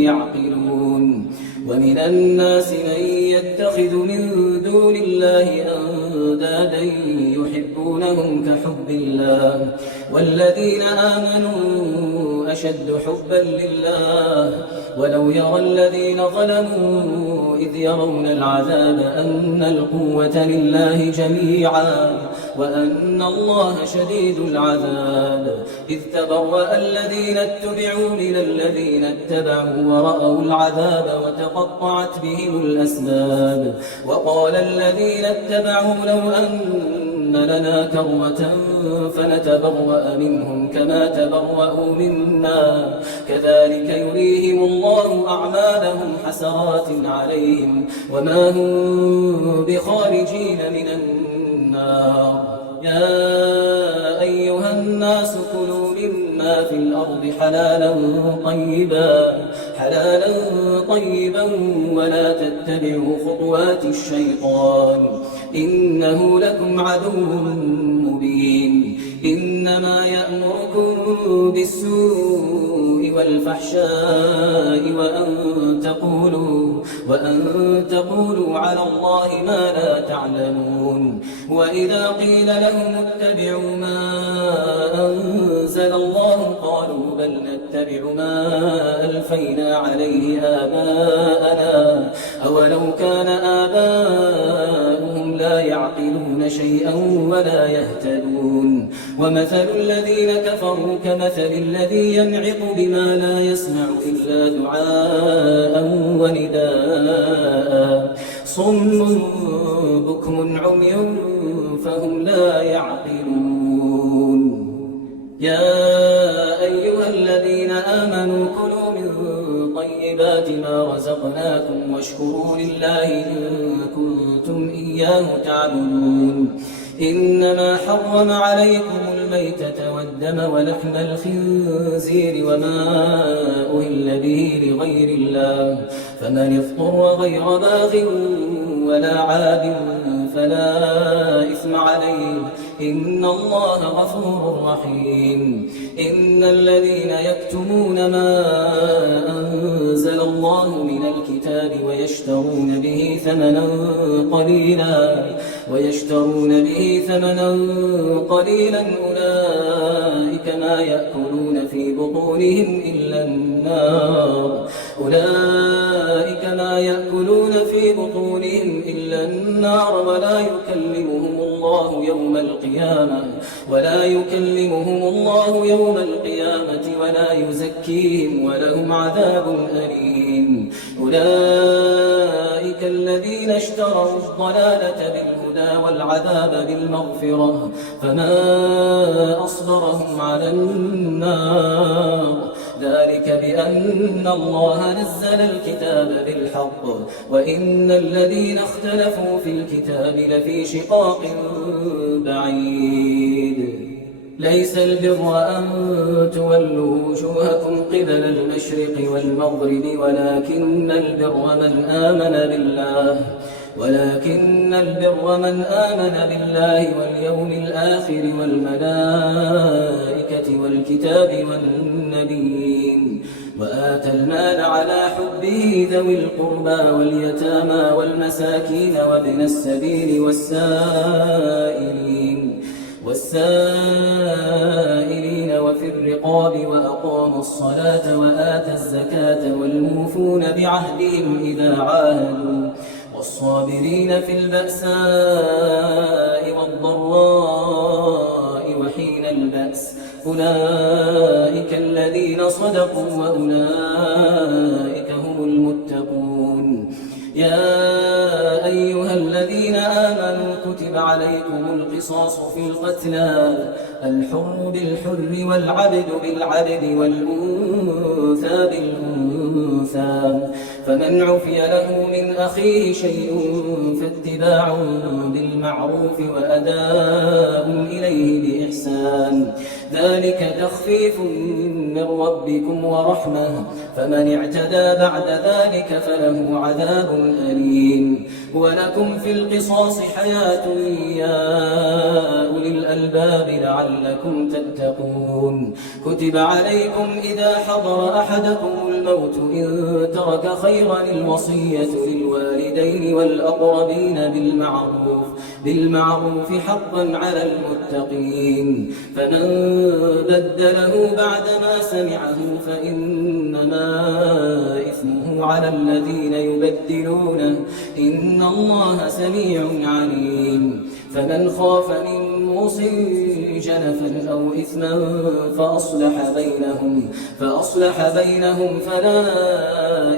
يعقلون ومن الناس من يتخذ من دون الله أندادا يحبونهم كحب الله والذين آمنوا أشد حبا لله ولو يرى الذين ظلموا إذ يرون العذاب أن القوة لله جميعا وأن الله شديد العذاب إذ تبرأ الذين اتبعوا من الذين اتبعوا ورأوا العذاب وتقطعت بهم الأسباب وقال الذين اتبعوا لو أن لنا كرة فنتبرأ منهم كما تبرأوا منا كذلك يريهم الله أعمالهم حسرات عليهم وما هم بخارجين من النار يا أيها الناس كلوا مما في الأرض حلالا طيبا ولا تتبعوا خطوات الشيطان إنه لكم عدو مبين إنما يأمركم بالسوء والفحشاء وأن تقولوا على الله ما لا تعلمون. وإذا قيل لهم اتبعوا ما أنزل الله قالوا بل نتبع ما ألفينا عليه آباءنا أولو كان آباؤهم لا يعقلون شيئا ولا يهتدون. ومثل الذين كفروا كمثل الذي ينعق بما لا يسمع إلا دعاء ونداء صم بكم عمي فهم لا يعقلون. يا أيها الذين آمنوا كلوا من طيبات ما رزقناكم واشكروا لله إن كنتم إياه تعبدون. إنما حرم عليكم الميتة والدم ولحم الخنزير وما أهل به لغير الله فمن اضطر غير باغ ولا عاد فلا إثم عليه إن الله غفور رحيم. إن الذين يكتمون ما أنزل الله من الكتاب ويشترون به ثمنا قليلا أولئك ما يأكلون في بطونهم إلا النار ولا يكلمهم الله يوم القيامة ولا يزكيهم ولهم عذاب أليم. أولئك الذين اشتروا الضلالة بالهدى والعذاب بالمغفرة فما أصبرهم على النار ذلك بأن الله نزل الكتاب بالحق وإن الذين اختلفوا في الكتاب لفي شقاق بعيد. ليس البر أن تولوا وجوهكم قبل المشرق والمغرب ولكن البر من آمن بالله واليوم الآخر والملائكة والكتاب والنبيين وآتى المال على حبه ذوي القربى واليتامى والمساكين وابن السبيل والسائلين وفي الرقاب وأقاموا الصلاة وآتى الزكاة والموفون بعهدهم إذا عاهدوا والصابرين في البأساء والضراء وحين البأس أولئك الذين صدقوا وأولئك هم المتقون. يا أيها الذين آمنوا كتب عليكم القصاص في القتلى الحر بالحر والعبد بالعبد والأنثى بالأنثى فمن عفي له من أخيه شيء فاتباع بالمعروف وأداء إليه بإحسان ذلك تخفيف من ربكم ورحمة فمن اعتدى بعد ذلك فله عذاب أليم. ولكم في القصاص حياة يا أولي الألباب لعلكم تتقون. كتب عليكم إذا حضر أحدكم الموت إن ترك خيرا الوصية للوالدين والأقربين بالمعروف حقا على المتقين فمن بدله بعدما سمعه فإنما إثمه على الذين يبدلونه إن الله سميع عليم. فمن خاف من موص جنفا أو إثما فأصلح بينهم فلا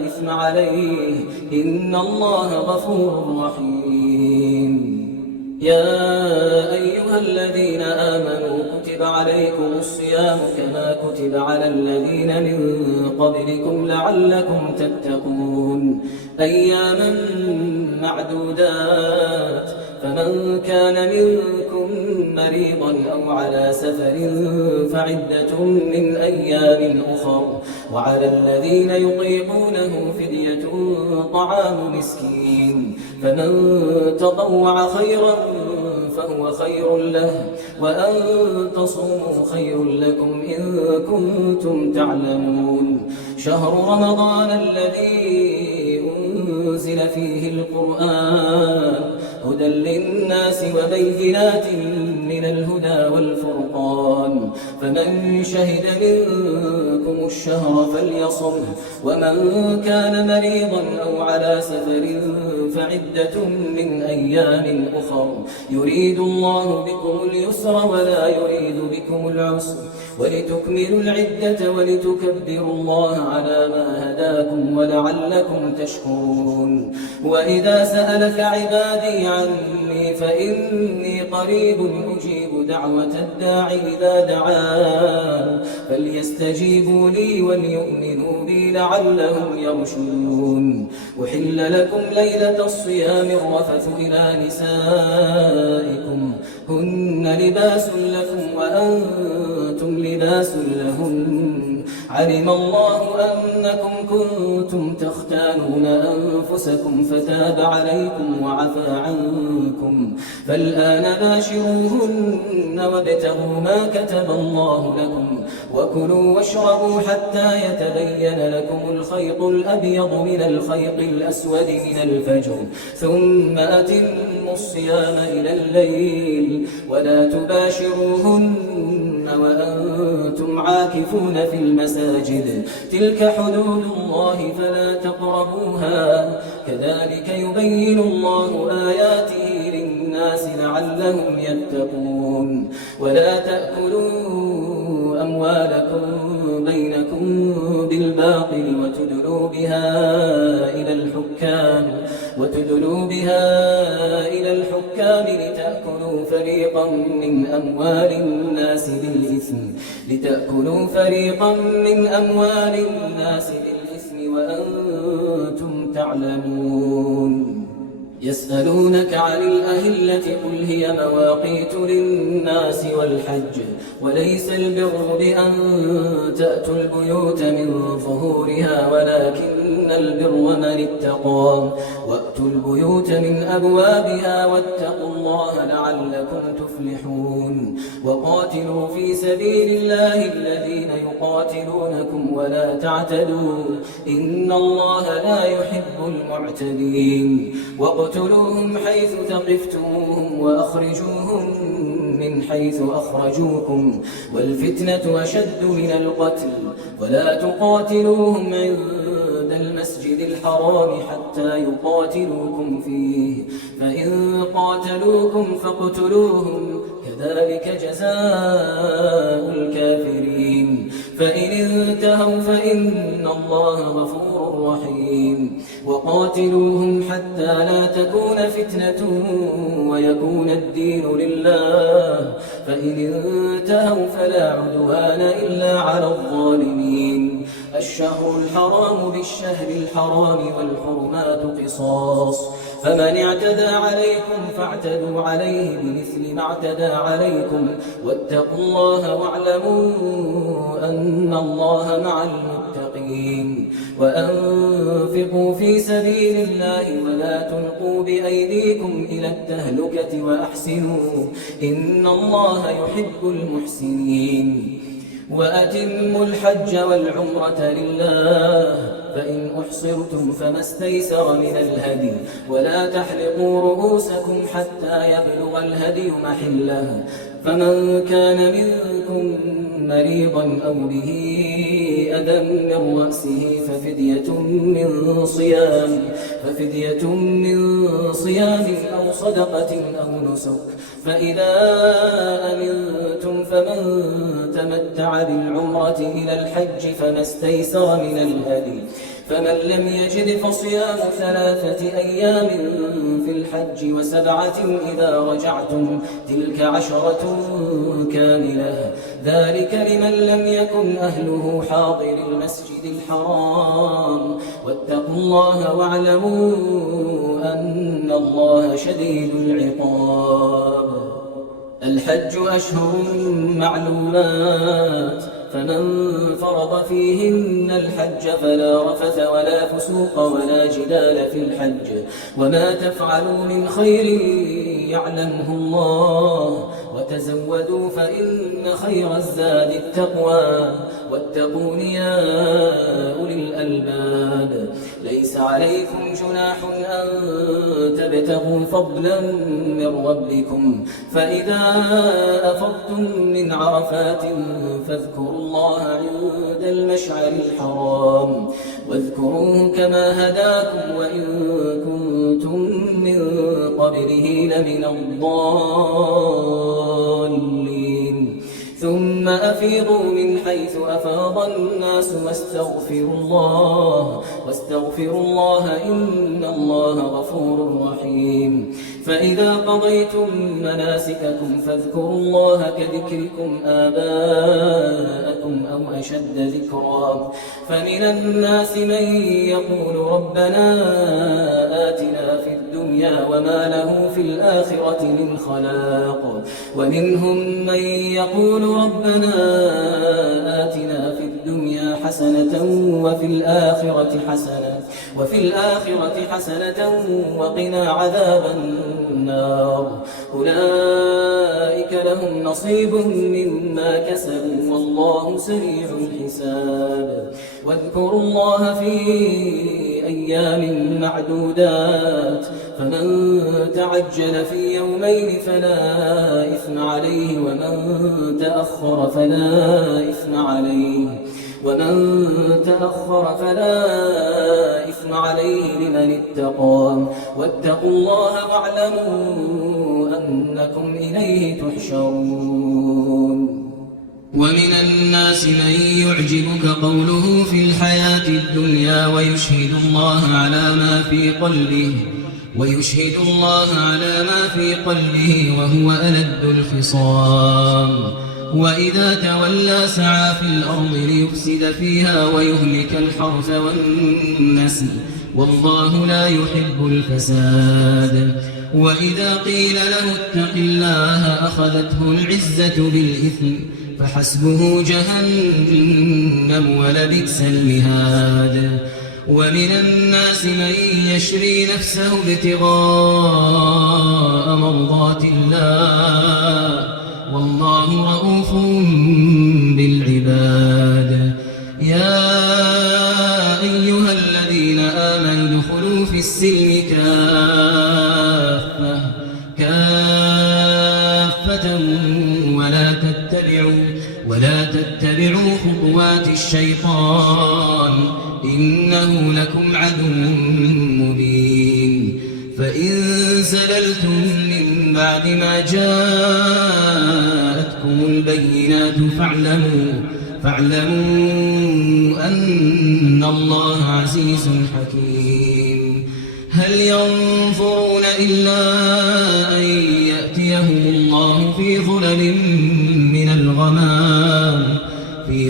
إثم عليه إن الله غفور رحيم. يا أيها الذين آمنوا كتب عليكم الصيام كما كتب على الذين من قبلكم لعلكم تتقون أياما معدودات فمن كان منكم مريضا أو على سفر فعدة من أيام أخر وعلى الذين يطيقونه فدية طعام مسكين فمن تطوع خيرا فهو خير له وأن تصوموا خير لكم إن كنتم تعلمون. شهر رمضان الذي أنزل فيه القرآن هدى للناس وبينات من الهدى والفرقان فمن شهد منكم الشهر فليصم ومن كان مريضا أو على سفر فعدة من أيام أخر يريد الله بكم اليسر ولا يريد بكم العسر ولتكملوا العدة ولتكبروا الله على ما هداكم ولعلكم تشكرون وإذا سألك عبادي عني فإني قريب أجيب دعوة الداع إذا دعان فليستجيبوا لي وليؤمنوا بي لعلهم يرشدون أحل لكم ليلة الصيام الرفث إلى نسائكم هن لباس لكم وأنتم لباس لهن علم الله أنكم كنتم تختانون أنفسكم فتاب عليكم وعفى عنكم فالآن باشروهن وابتغوا ما كتب الله لكم وكلوا واشربوا حتى يتبين لكم الخيط الأبيض من الخيط الأسود من الفجر ثم أتموا الصيام إلى الليل ولا تباشروهن وأنتم عاكفون في المساجد تلك حدود الله فلا تقربوها كذلك يبين الله آياته للناس لعلهم يتقون ولا تأكلوا أموالكم بينكم بالباطل وتدلوا بها إلى الحكام لتأكلوا فريقا من أموال الناس بالإثم وأنتم تعلمون يسألونك عن الأهلة قل هي مواقيت للناس والحج وليس البر بأن تأتوا البيوت من ظهورها ولكن البر من اتقى وأتوا البيوت من أبوابها واتقوا الله لعلكم تفلحون وقاتلوا في سبيل الله الذين يقاتلونكم ولا تعتدوا إن الله لا يحب المعتدين واقتلوهم حيث ثقفتموهم وأخرجوهم من حيث أخرجوكم والفتنة أشد من القتل ولا تقاتلوهم عند المسجد الحرام حتى يقاتلوكم فيه فإن قاتلوكم فاقتلوهم كذلك جزاء الكافرين فإن انتهوا فإن الله غفور رحيم وقاتلوهم حتى لا تكون فتنة ويكون الدين لله فإن انتهوا فلا عدوان إلا على الظالمين الشهر الحرام بالشهر الحرام والحرمات قصاص فمن اعتدى عليكم فاعتدوا عليه بمثل ما اعتدى عليكم واتقوا الله واعلموا أن الله مع المتقين وأنفقوا في سبيل الله ولا تلقوا بأيديكم إلى التهلكة وأحسنوا إن الله يحب المحسنين وأتموا الحج والعمرة لله فإن أحصرتم فما استيسر من الهدي ولا تحلقوا رؤوسكم حتى يبلغ الهدي محله فمن كان منكم مريضا أو به أذى من رأسه ففدية من صيام أو صدقة أو نسك فإذا أمنتم فمن تمتع بالعمرة إلى الحج فما استيسر من الهدي فمن لم يجد فصيام 3 أيام في الحج و7 إذا رجعتم تلك 10 كاملة ذلك لمن لم يكن أهله حاضر المسجد الحرام واتقوا الله واعلموا أن الله شديد العقاب الحج أشهر معلومات فمن فرض فيهن الحج فلا رفث ولا فسوق ولا جدال في الحج وما تفعلوا من خير يعلمه الله وتزودوا فإن خير الزاد التقوى واتقون يا أولي الألباب. ليس عليكم جناح أن تبتغوا فضلا من ربكم فإذا أفضتم من عرفات فاذكروا الله عند المشعر الحرام واذكروه كما هداكم وإن كنتم من قبله لمن الضالين. ثم أفيضوا من حيث أفاض الناس واستغفروا الله إن الله غفور رحيم. فإذا قضيتم مناسككم فاذكروا الله كذكركم آباءكم أو أشد ذكرا. فمن الناس من يقول ربنا آتنا في الدنيا وما له في الآخرة من خلاق ومنهم من يقول ربنا آتنا في الدنيا حسنة وفي الآخرة حسنة وقنا عذاب النار. أولئك لهم نصيب مما كسبوا والله سريع الحساب. واذكروا الله في أيام معدودات فمن تعجل في يومين فلا إثم عليه ومن تأخر فلا إثم عليه لمن اتقى. واتقوا الله واعلموا أنكم إليه تحشرون. ومن الناس من يعجبك قوله في الحياة الدنيا ويشهد الله على ما في قلبه وهو ألد الخصام. وإذا تولى سعى في الأرض ليفسد فيها ويهلك الحرث والنسل والله لا يحب الفساد. وإذا قيل له اتق الله أخذته العزة بالإثم فحسبه جهنم ولبئس المهاد. ومن الناس من يشري نفسه ابتغاء مرضات الله والله رؤوف بالعباد. يا أيها الذين آمنوا ادخلوا في السلم كافة ولا تتبعوا خطوات الشيطان إنه لكم عدو مبين. فإن زللتم من بعد ما جاءتكم البينات فاعلموا أن الله عزيز حكيم. هل ينظرون إلا أن يأتيهم الله في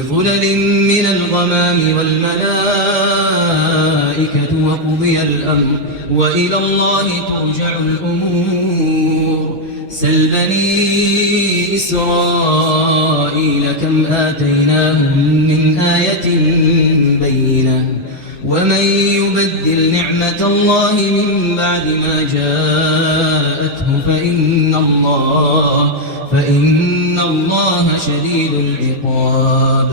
ظلل من الغمام والملائكة وقضي الأمر وإلى الله ترجع الأمور. سل بني إسرائيل كم آتيناهم من آية بينة ومن يبدل نعمة الله من بعد ما جاءته فإن الله شديد العقاب.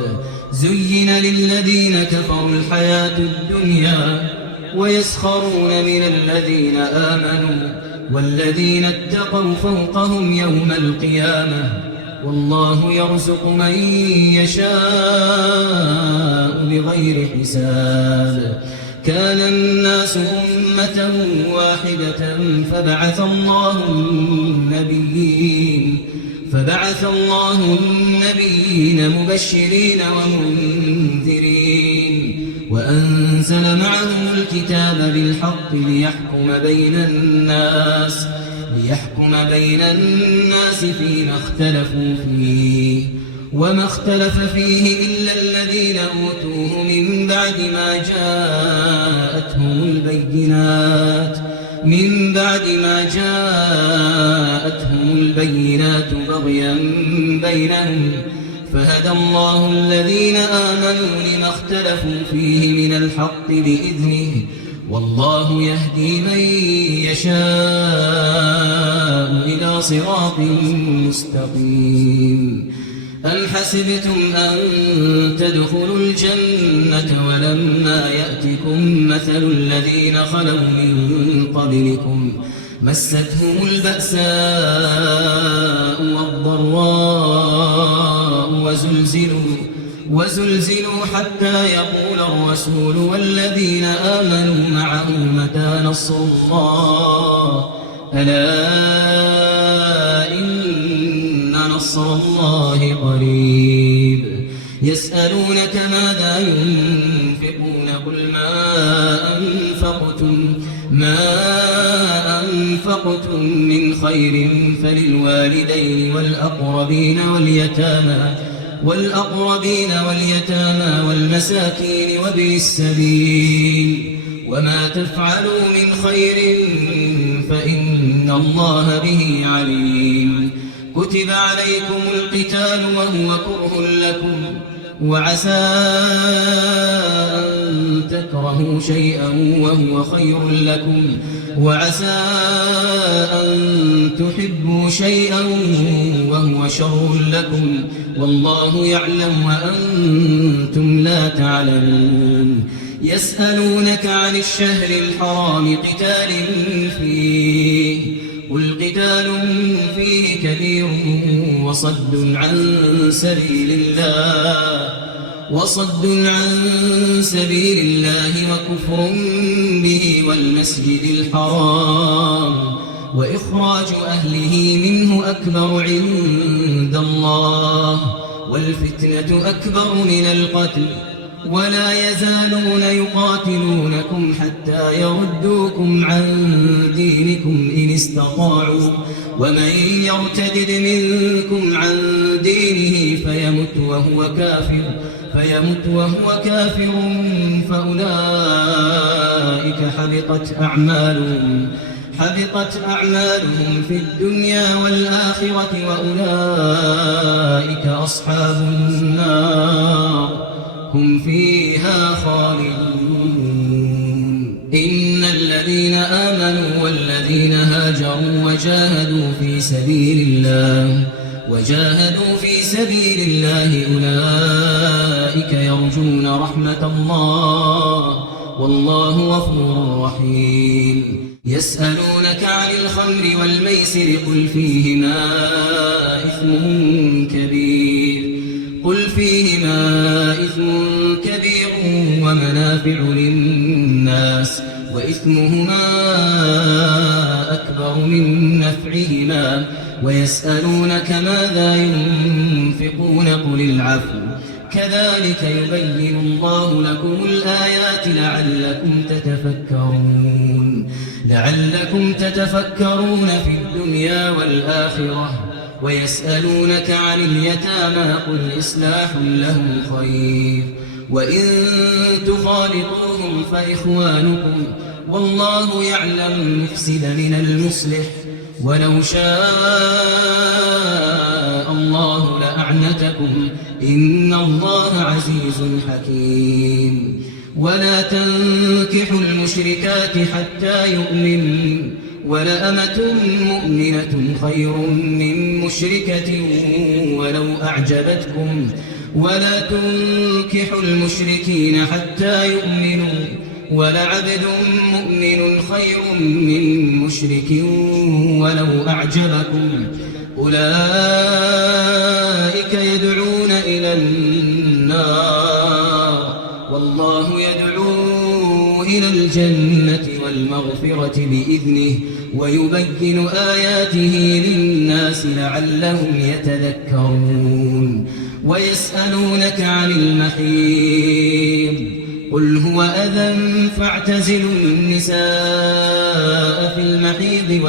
زين للذين كفروا الحياة الدنيا ويسخرون من الذين آمنوا والذين اتقوا فوقهم يوم القيامة والله يرزق من يشاء بغير حساب. كان الناس أمة واحدة فبعث الله النبيين مبشرين ومنذرين وأنزل معهم الكتاب بالحق ليحكم بين الناس فيما اختلفوا فيه وما اختلف فيه إلا الذين أوتوه من بعد ما جاءتهم البينات بغيا بينهم فهدى الله الذين آمنوا لما اختلفوا فيه من الحق بإذنه والله يهدي من يشاء إلى إلى صراط مستقيم. أم حسبتم أن تدخلوا الجنة ولما يأتكم مثل الذين خلوا من قبلكم مستهم البأساء والضراء وزلزلوا حتى يقول الرسول والذين آمنوا معه متى نصر الله ألا إن نصر الله قريب. يسألونك ماذا ينفقون قل ما أنفقتم من خير فللوالدين والأقربين واليتامى والمساكين وابن السبيل وما تفعلوا من خير فإن الله به عليم. كتب عليكم القتال وهو كره لكم وعسى أن تكرهوا شيئا وهو خير لكم وعسى أن تحبوا شيئا وهو شر لكم والله يعلم وأنتم لا تعلمون. يسألونك عن الشهر الحرام قتال فيه قل قتال فيه كبير وصد عن سبيل الله وكفر به والمسجد الحرام وإخراج أهله منه أكبر عند الله والفتنة أكبر من القتل ولا يزالون يقاتلونكم حتى يردوكم عن دينكم إن استطاعوا ومن يرتد منكم عن دينه فيمت وهو كافر فأولئك حبطت أعمالهم في الدنيا والآخرة وأولئك أصحاب النار هم فيها خالدون. إن الذين آمنوا والذين هاجروا وجاهدوا في سبيل الله أولئك يرجون رحمة الله والله غفور رحيم. يسألونك عن الخمر والميسر قل فيهما إثم كبير ومنافع للناس وإثمهما أكبر من نفعهما ويسألونك ماذا ينفقون قل العفو كذلك يبين الله لكم الآيات لعلكم تتفكرون في الدنيا والآخرة. ويسألونك عن اليتامى قل إصلاح لهم خير وإن تخالطوهم فإخوانكم والله يعلم المفسد من المصلح ولو شاء الله لأعنتكم إن الله عزيز حكيم. ولا تنكحوا المشركات حتى يؤمنوا ولأمة مؤمنة خير من مشركة ولو أعجبتكم ولا تنكحوا المشركين حتى يؤمنوا ولعبد مؤمن خير من مشرك ولو أعجبكم أولئك يدعون إلى النار والله يدعو إلى الجنة والمغفرة بإذنه ويبين آياته للناس لعلهم يتذكرون. ويسألونك عن المحيض قل هو أذى فاعتزلوا النساء في المحيض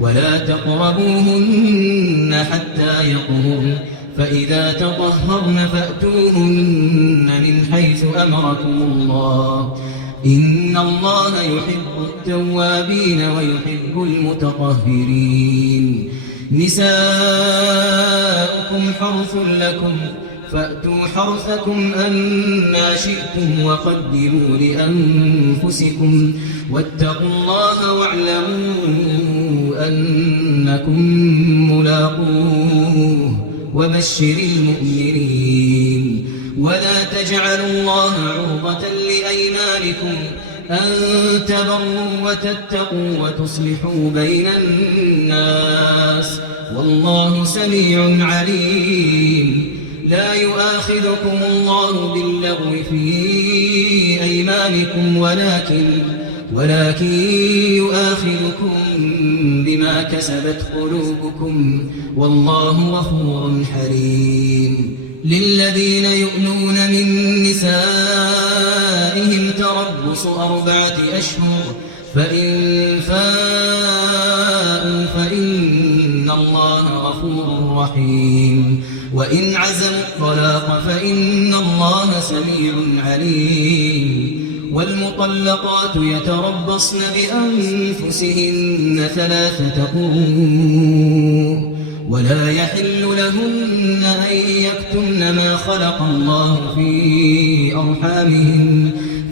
ولا تقربوهن حتى يطهرن فإذا تطهرن فأتوهن من حيث أمركم الله إن الله يحب التوابين ويحب المتطهرين. نساؤكم حرث لكم فأتوا حرثكم أنى شئتم وقدموا لأنفسكم واتقوا الله واعلموا أن أنكم ملاقوه وبشر المؤمنين. ولا تجعلوا الله عرضة لأيمانكم أن تبروا وتتقوا وتصلحوا بين الناس والله سميع عليم. لا يؤاخذكم الله باللغو في أيمانكم ولكن يؤاخذكم بما كسبت قلوبكم والله غفور حليم. للذين يؤلون من نسائهم تربص 4 أشهر فإن فاءوا فإن الله غفور رحيم. وإن عزموا الطلاق فإن الله سميع عليم. والمطلقات يتربصن بأنفسهن 3 قروء ولا يحل لهن أن يكتمن ما خلق الله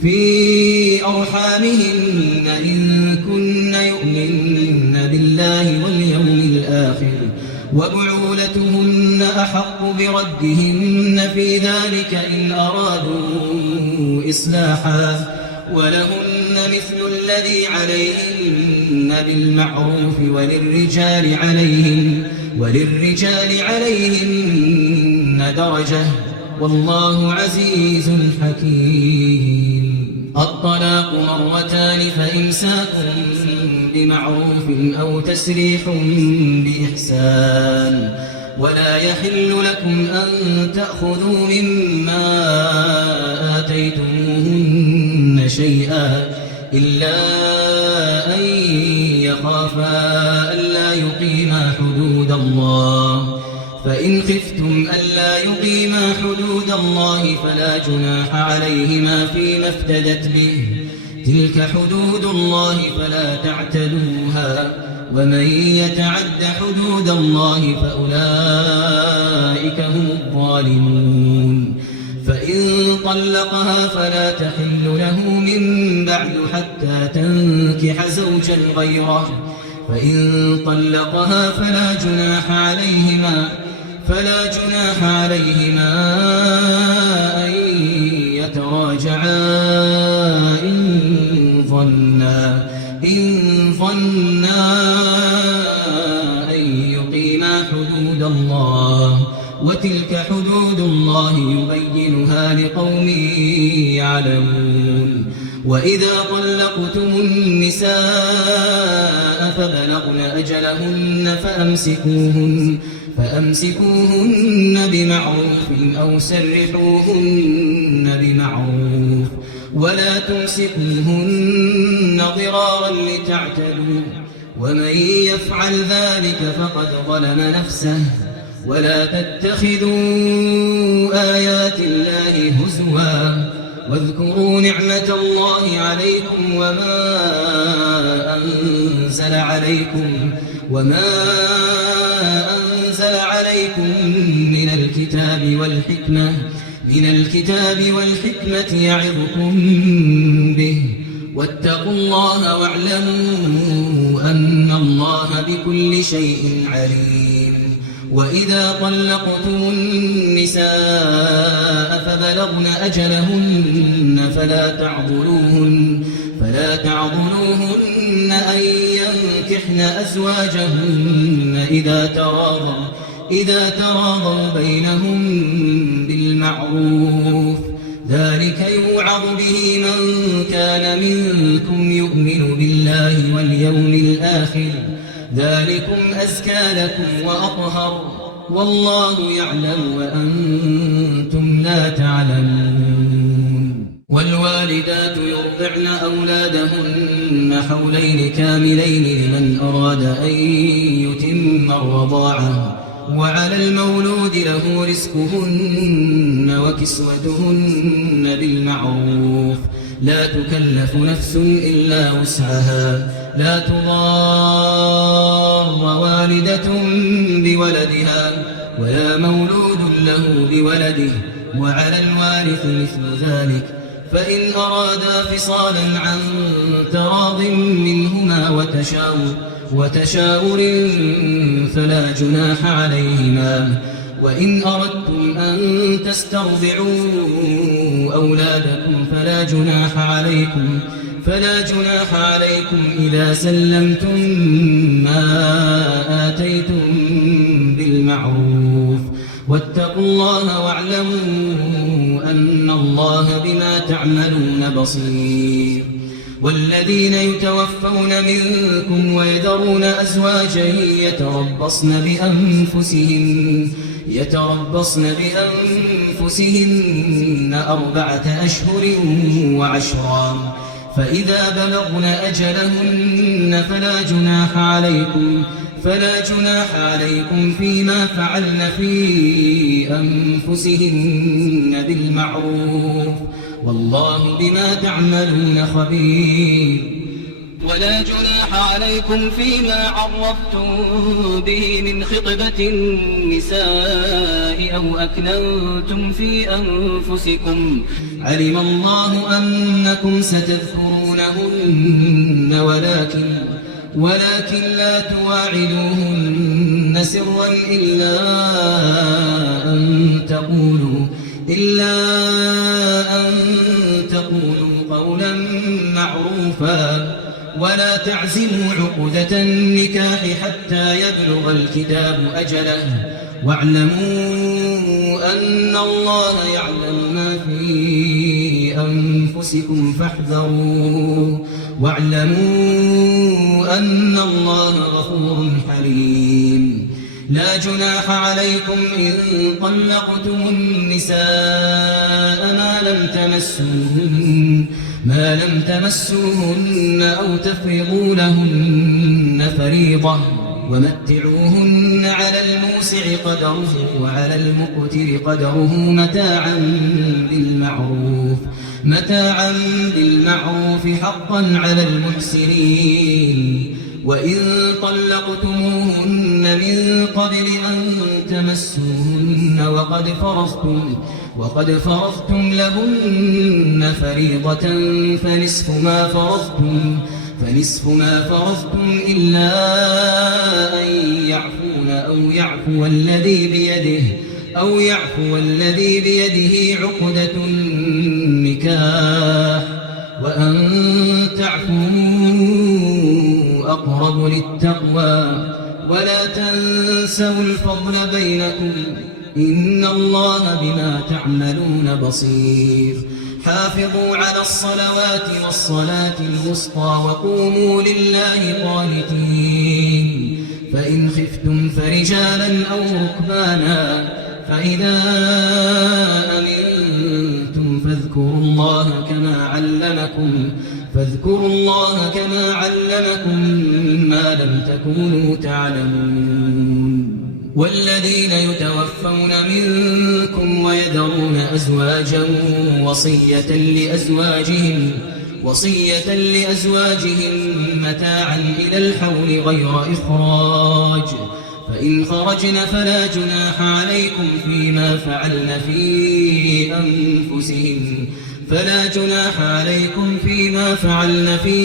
في أرحامهن إن كن يؤمن بالله واليوم الآخر وبعولتهن أحق بردهن في ذلك إن أرادوا إصلاحا ولهن مثل الذي عليهن بالمعروف وللرجال عليهن درجة والله عزيز حكيم. الطلاق 2 فإمساك بمعروف أو تسريح بإحسان. ولا يحل لكم أن تأخذوا مما آتيتموهن شيئا إلا أن يخافا ألا يقيما حدود الله. فإن خفتم ألا يقيما حدود الله فلا جناح عليهما فيما افتدت به. تلك حدود الله فلا تعتدوها ومن يتعد حدود الله فأولئك هم الظالمون. فإن طلقها فلا تحل له من بعد حتى تنكح زوجا غيره. فإن طلقها فلا جناح عليهما أن يتراجعا إن ظنا أن يقيما حدود الله وتلك حدود الله يبينها لقوم يعلمون. وإذا طلقتم النساء فبلغن أجلهن فأمسكوهن بمعروف أو سرحوهن بمعروف ولا تمسكوهن ضرارا لتعتدوا ومن يفعل ذلك فقد ظلم نفسه. ولا تتخذوا آيات الله هزوا واذكروا نعمة الله عليكم وما أنزل عليكم من الكتاب والحكمة يعظكم به واتقوا الله واعلموا أن الله بكل شيء عليم. وإذا طلقتم النساء فبلغن أجلهن فلا تعضلوهن أن ينكحن أزواجهن إذا تراضوا بينهم بالمعروف. ذلك يوعظ به من كان منكم يؤمن بالله واليوم الآخر ذلكم أزكى لكم وأطهر والله يعلم وأنتم لا تعلمون. والوالدات يرضعن أولادهن حولين كاملين لمن أراد أن يتم الرضاعة وعلى المولود له رزقهن وكسوتهن بالمعروف. لا تكلف نفس إلا وسعها لا تضار والدة بولدها ولا مولود له بولده وعلى الوارث مثل ذلك فإن أرادا فصالا عن تراض منهما وتشاور فلا جناح عليهما. وإن أردتم أن تسترضعوا أولادكم فلا جناح عليكم إذا سلمتم ما آتيتم بالمعروف. واتقوا الله واعلموا أن الله بما تعملون بصير. والذين يتوفون منكم ويذرون أزواجا يتربصن بأنفسهن 4 أشهر وعشرا، فإذا بلغن أجلهن فلا جناح عليكم فيما فعلن في أنفسهن بالمعروف، والله بما تعملون خبير. ولا جناح عليكم فيما عرفتم به من خطبة النساء أو أكننتم في أنفسكم، علم الله أنكم ستذكرونهن ولكن لا تواعدوهن سرا إلا أن تقولوا قولا معروفا. ولا تعزموا عقدة النكاح حتى يبلغ الكتاب أجله، واعلموا أن الله يعلم ما في أنفسكم فاحذروه، واعلموا أن الله غفور حليم. لا جناح عليكم إن طلقتم النساء ما لم تمسوهن أو تفرضوا لهن فريضة، ومتعوهن على الموسع قدره وعلى المقتر قدره متاعا بالمعروف حقا على المحسنين. وإن طلقتموهن من قبل أن تمسوهن وقد فرضتم لهن فريضة فنصف ما فرضتم إلا أن يعفون أو يعفو الذي بيده عقدة النكاح، وأن تعفوا أقرب للتقوى. ولا تنسوا الفضل بينكم، إن الله بما تعملون بصير. حافظوا على الصلوات والصلاة الوسطى وقوموا لله قانتين. فإن خفتم فرجالا أو ركبانا، فإذا أمنتم فاذكروا الله كما علمكم ما لم تكونوا تعلمون. والذين يتوفون منكم ويذرون أزواجا وصية لأزواجهم متاعا إلى الحول غير إخراج، فإن خرجن فلا جناح عليكم فيما فعلن في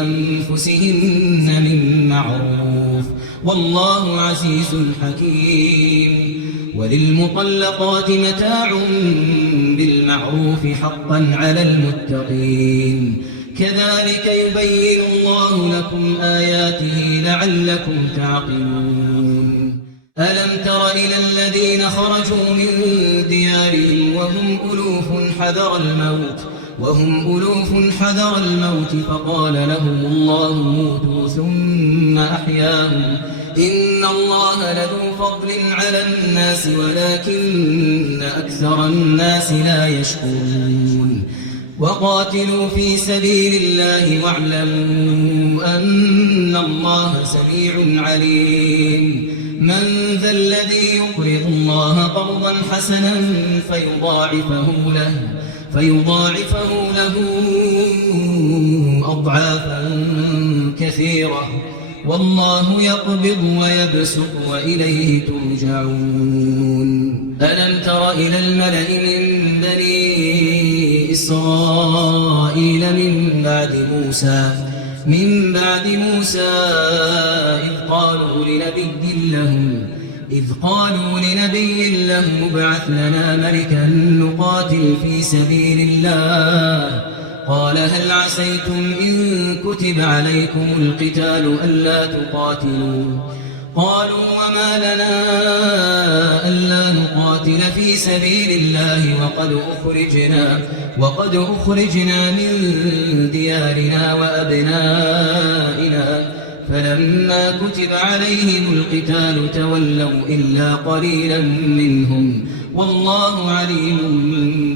أنفسهن من معروف، والله عزيز حكيم. وللمطلقات متاع بالمعروف حقا على المتقين. كذلك يبين الله لكم آياته لعلكم تعقلون. ألم تر إلى الذين خرجوا من ديارهم وهم ألوف حذر الموت فقال لهم الله موتوا ثم أحياهم، إن الله لذو فضل على الناس ولكن أكثر الناس لا يشكرون. وقاتلوا في سبيل الله واعلموا أن الله سميع عليم. من ذا الذي يقرض الله قرضا حسنا فيضاعفه له أضعافا كثيرة، والله يقبض ويبسط وإليه ترجعون. ألم تر إلى الملأ من بني إسرائيل من بعد موسى من بعد موسى إذ قالوا لنبي له ابعث لنا ملكا نقاتل في سبيل الله قال هل عسيتم إن كتب عليكم القتال ألا تقاتلوا قالوا وما لنا ألا نقاتل في سبيل الله وقد أخرجنا من ديارنا وأبنائنا فلما كتب عليهم القتال تولوا إلا قليلا منهم والله عليم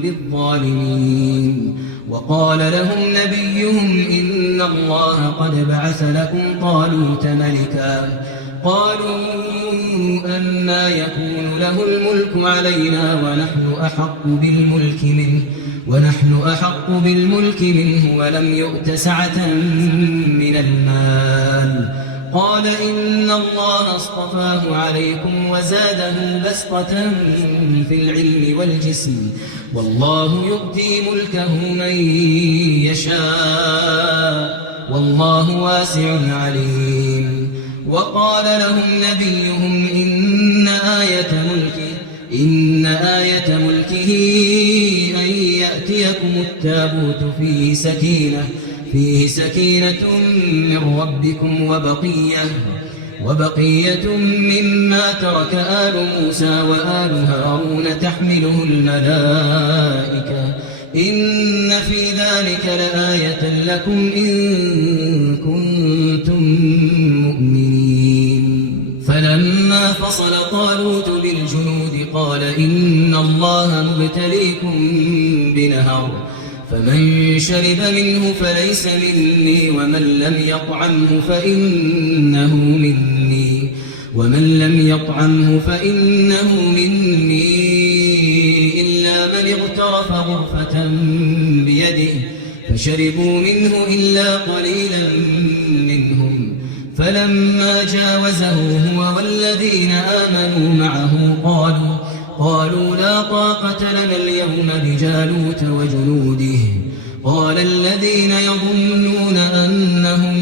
بالظالمين وقال لهم نبيهم إن الله قد بعث لكم طالوت ملكا قالوا أنى يكون له الملك علينا ونحن أحق بالملك منه ولم يؤت سعة من المال قال إن الله اصطفاه عليكم وزاده بسطة في العلم والجسم والله يؤتي ملكه من يشاء والله واسع عليم وقال لهم نبيهم إن آية ملكه أن يأتيكم التابوت فيه سكينة من ربكم وبقية مما ترك آل موسى وآل هارون تحمله الملائكة إن في ذلك لآية لكم إن كنتم مؤمنين فلما فصل طالوت بالجنود قال إن الله مبتليكم بنهر فمن شرب منه فليس مني ومن لم يطعمه فإنه مني إلا من اغترف غرفة بيده فشربوا منه إلا قليلا منهم فلما جاوزه هو والذين آمنوا معه قالوا لا طاقة لنا اليوم بجالوت وجنوده قال الذين يظنون أنهم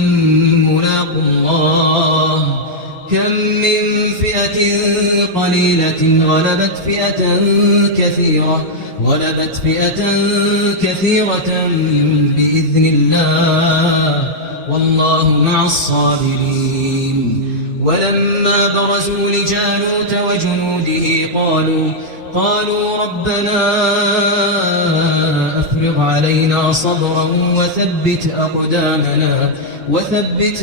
ملاقو الله كم من فئة قليلة غلبت فئة كثيرة بإذن الله والله مع الصابرين ولما برزوا لجالوت وجنوده قالوا ربنا أفرغ علينا صبرا وثبت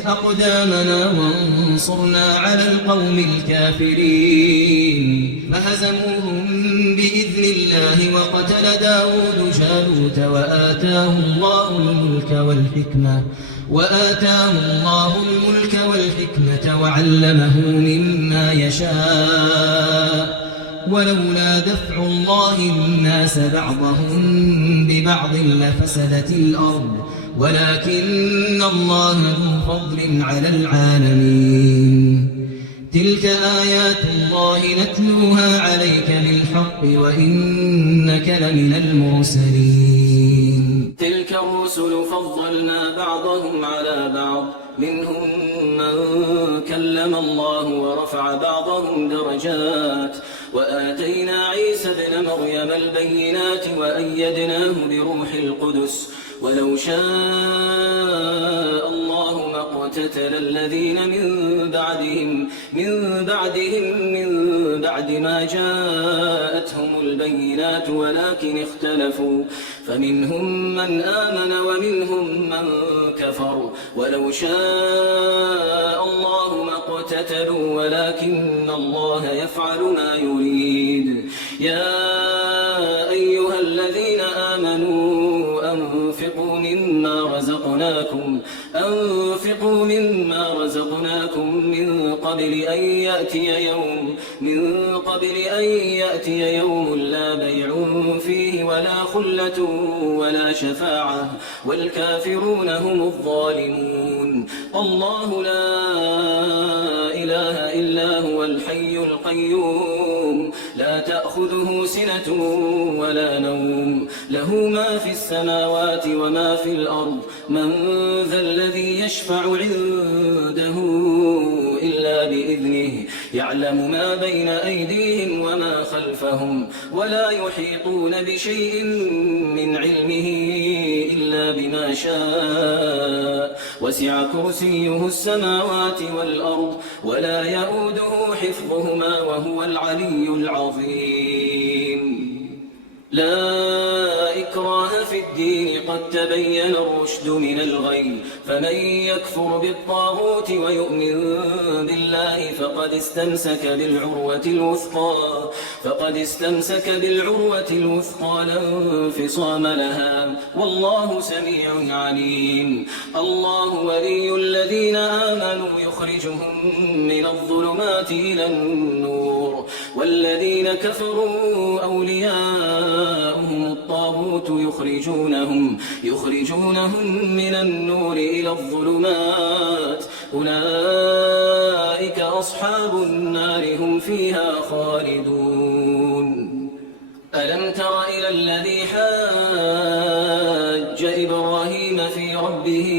أقدامنا وانصرنا على القوم الكافرين فهزموهم بإذن الله وقتل داود جالوت وآتاه الله الملك والحكمة وعلمه مما يشاء ولولا دفع الله الناس بعضهم ببعض لفسدت الأرض ولكن الله ذو فضل على العالمين تلك آيات الله نتلوها عليك بالحق وإنك لمن المرسلين تلك الرسل فضلنا بعضهم على بعض منهم من كلم الله ورفع بعضهم درجات وآتينا عيسى ابن مريم البينات وأيدناه بروح القدس ولو شاء الله ما اقتتل الذين من بعد ما جاءتهم البينات ولكن اختلفوا فمنهم من آمن ومنهم من كفر ولو شاء الله ما اقتتلوا ولكن الله يفعل ما يريد يا أيها الذين آمنوا أنفقوا مما رزقناكم من قبل أن يأتي يوم لا بيع فيه ولا خلة ولا شفاعة والكافرون هم الظالمون الله لا إله إلا هو هو الحي القيوم لا تأخذه سنة ولا نوم له ما في السماوات وما في الأرض من ذا الذي يشفع عنده إلا بإذنه يعلم ما بين أيديهم وما خلفهم ولا يحيطون بشيء من علمه إلا بما شاء وسع كرسيه السماوات والأرض ولا يؤوده حفظهما وهو العلي العظيم لا إكراه في الدين قد تبين الرشد من الغي فمن يكفر بالطاغوت ويؤمن بالله فقد استمسك بالعروة الوثقى لا انفصام لها والله سميع عليم الله ولي الذين آمنوا يخرجهم من الظلمات إلى النور والذين كفروا أولياؤهم الطاغوت يخرجونهم من النور إلى الظلمات أولئك أصحاب النار هم فيها خالدون ألم تر إلى الذي حاج إبراهيم في ربه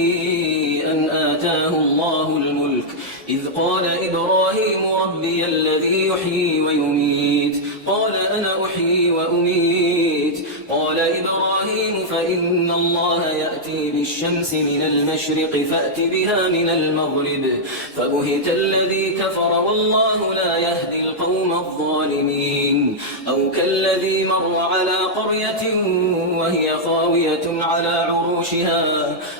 أن آتاه الله الملك إذ قال إبراهيم ربي الذي يحيي ويميت قال أنا أحيي وأميت قال إبراهيم فإن الله يأتي بالشمس من المشرق فأت بها من المغرب فبهت الذي كفر والله لا يهدي القوم الظالمين أو كالذي مر على قرية وهي خاوية على عروشها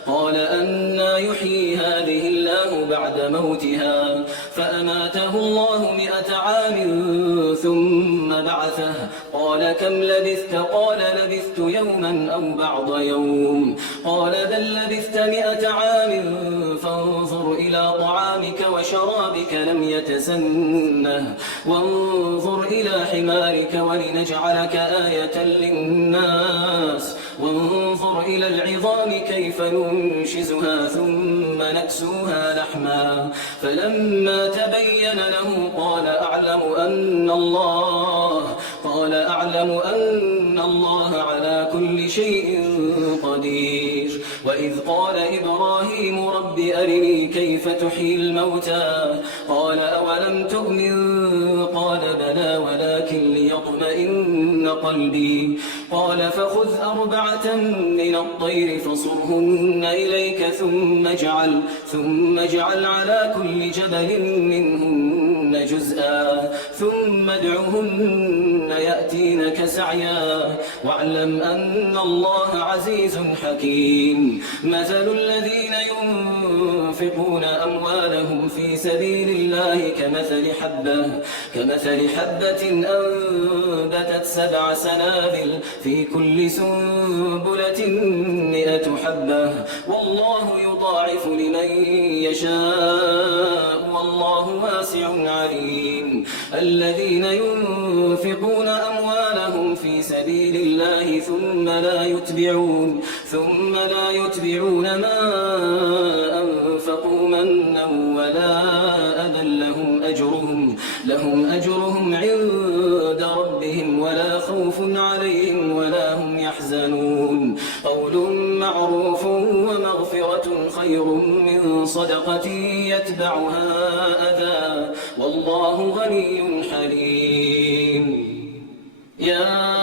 قال أنى يحيي هذه الله بعد موتها فأماته الله 100 عام ثم بعثه قال كم لبثت قال لبثت يوما أو بعض يوم قال بل لبثت 100 عام فانظر إلى طعامك وشرابك لم يتسنه وانظر إلى حمارك ولنجعلك آية للناس وانظر إلى العظام كيف ننشزها ثم نكسوها لحما فلما تبين له قال أعلم أن الله على كل شيء قدير وإذ قال إبراهيم رب أرني كيف تحيي الموتى قال أولم تؤمن قال بلى ولكن ليطمئن قلبي قال فخذ 4 من الطير فصرهن إليك ثم اجعل على كل جبل منهن جزءا ثم ادعهن يأتينك سعيا واعلم أن الله عزيز حكيم مثل الذين ينفقون أموالهم في سبيل الله كمثل حبة أنبتت 7 سنابل في كل سنبلة 100 حبة والله يضاعف لمن يشاء والله واسع عليم الذين ينفقون أموالهم في سبيل الله ثم لا يتبعون ما أنفقوا منا ولا أذى لهم أجرهم عند ربهم ولا خوف عليهم ولا هم يحزنون قول معروف ومغفرة خير من صدقة يتبعها أذى والله غني حليم يا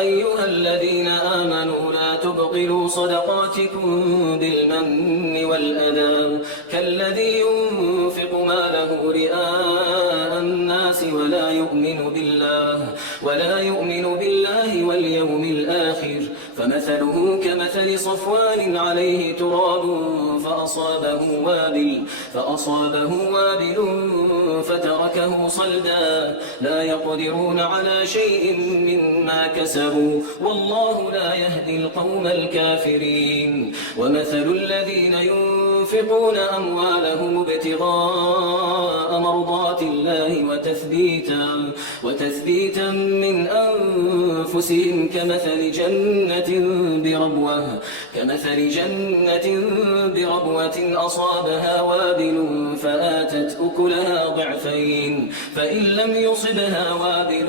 أيها الذين آمنوا لا تبطلوا صدقاتكم بالمن والأذى كالذي ينفق ماله رئاء الناس ولا يؤمن بالله واليوم الآخر فمثله كمثل صفوان عليه تراب فأصابه وابل فتركه صلدا لا يقدرون على شيء مما كسبوا والله لا يهدي القوم الكافرين ومثل الذين ينفقون أموالهم ابتغاء مرضات الله وتثبيتا من أنفسهم كمثل جنة كمثل جنة بربوة أصابها وابل فآتت أكلها ضعفين فإن لم يصبها وابل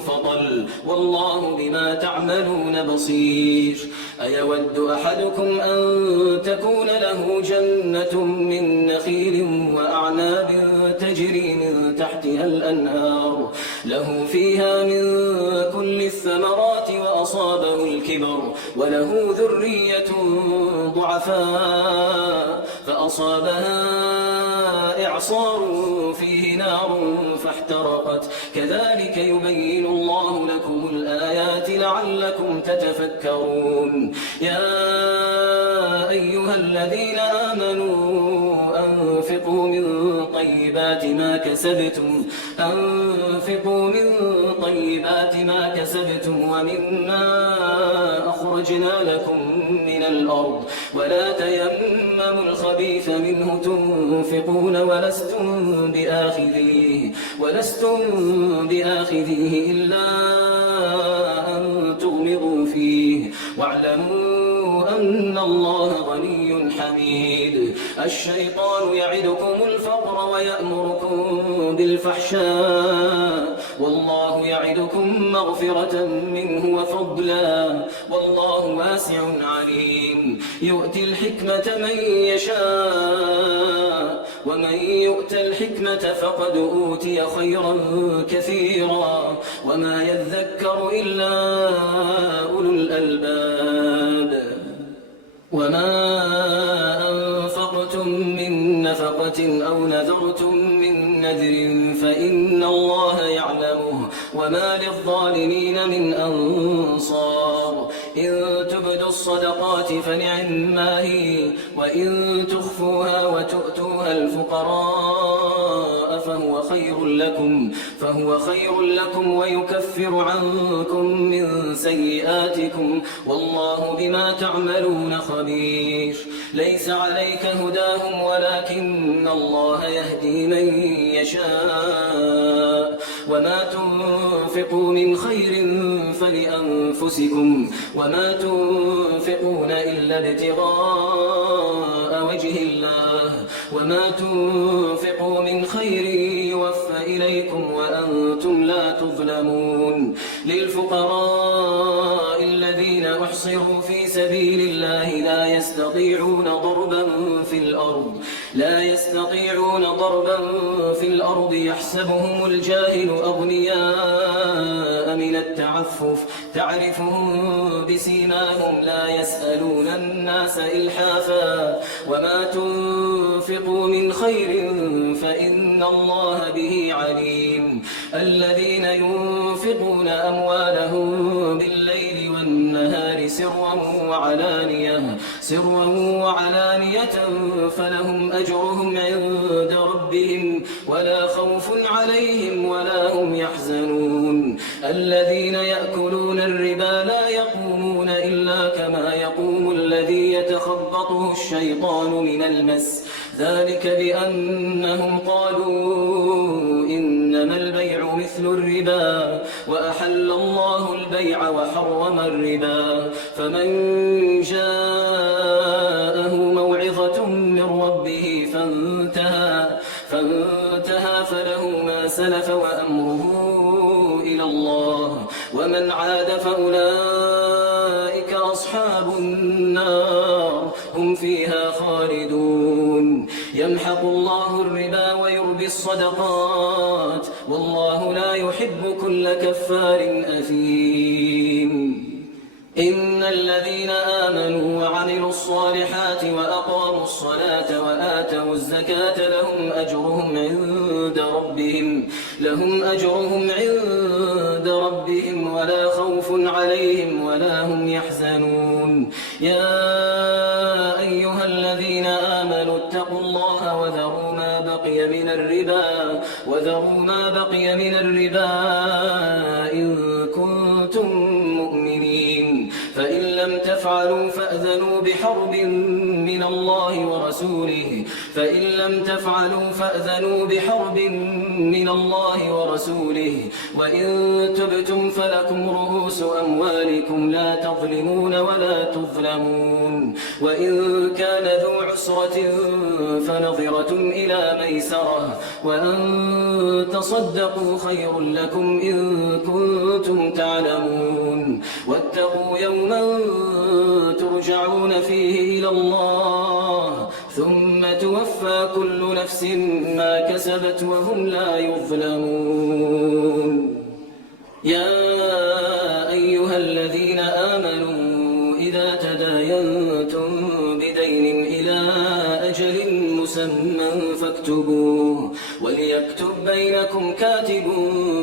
فطل والله بما تعملون بصير أيود أحدكم أن تكون له جنة من نخيل وأعناب تجري من تحتها الأنهار له فيها من كل الثمرات وأصابه الكبر وله ذرية ضعفاء فأصابها إعصار فيه نار فاحترقت كذلك يبين الله لكم الآيات لعلكم تتفكرون يا أيها الذين آمنوا أنفقوا من طيبات ما كسبتم ومما أخرجنا لكم من الأرض ولا تيمموا الخبيث منه تنفقون ولستم بآخذيه إلا أن تغمضوا فيه واعلموا أن الله غني حميد الشيطان يعدكم الفقر ويأمركم بالفحشاء والله يعدكم مغفرة منه وفضلا والله واسع عليم يؤتي الحكمة من يشاء ومن يؤت الحكمة فقد أوتي خيرا كثيرا وما يذكر إلا أولو الألباب وما أنفقتم من نفقة أو نذرتم من نذر فإن الله يعلمه وما للظالمين من أنصار إن تبدوا الصدقات فنعما هي وإن تخفوها وتؤتوها الفقراء فهو خير لكم ويكفر عنكم من سيئاتكم والله بما تعملون خبير ليس عليك هداهم ولكن الله يهدي من يشاء وما تنفقوا من خير فلأنفسكم وما تنفقون إلا ابتغاء وجه الله وما تنفقوا من خير يوفى إليكم وأنتم لا تظلمون للفقراء الذين أحصروا في سبيل الله لا يستطيعون ضربا في الأرض يحسبهم الجاهل أغنياء من التعفف تعرفهم بسيماهم لا يسألون الناس إلحافا وما تنفقوا من خير فإن الله به عليم الذين ينفقون أموالهم بالليل والنهار سرا وعلانية فلهم أجرهم عند ربهم ولا خوف عليهم ولا هم يحزنون الذين يأكلون الربا لا يقومون إلا كما يقوم الذي يتخبطه الشيطان من المس ذلك بأنهم قالوا إنما البيع مثل الربا وأحل الله البيع وحرم الربا فمن جاءه موعظة من ربه فانتهى فله ما سلف وأمره إلى الله ومن عاد فأولئك أصحاب النار هم فيها خالدون يمحق الله الربا ويربي الصدقات والله لا يحب كل كفار أثيم إن الذين آمنوا وعملوا الصالحات وأقاموا الصلاة وآتوا الزكاة لهم أجرهم عند ربهم ولا خوف عليهم ولا هم يحزنون يا أيها الذين آمنوا اتقوا الله وذروا ما بقي من الربا إن كنتم مؤمنين فإن لم تفعلوا فأذنوا بحرب من الله ورسوله من الله ورسوله وإن تبتم فلكم رؤوس أموالكم لا تظلمون ولا تظلمون وإن كان ذو عسرة فنظرة إلى ميسرة وأن تصدقوا خير لكم إن كنتم تعلمون واتقوا يوما ترجعون فيه إلى الله ثم توفى كل نفس ما كسبت وهم لا يظلمون يا أيها الذين آمنوا إذا تداينتم بدين إلى أجل مسمى فاكتبوه وليكتب بينكم كاتب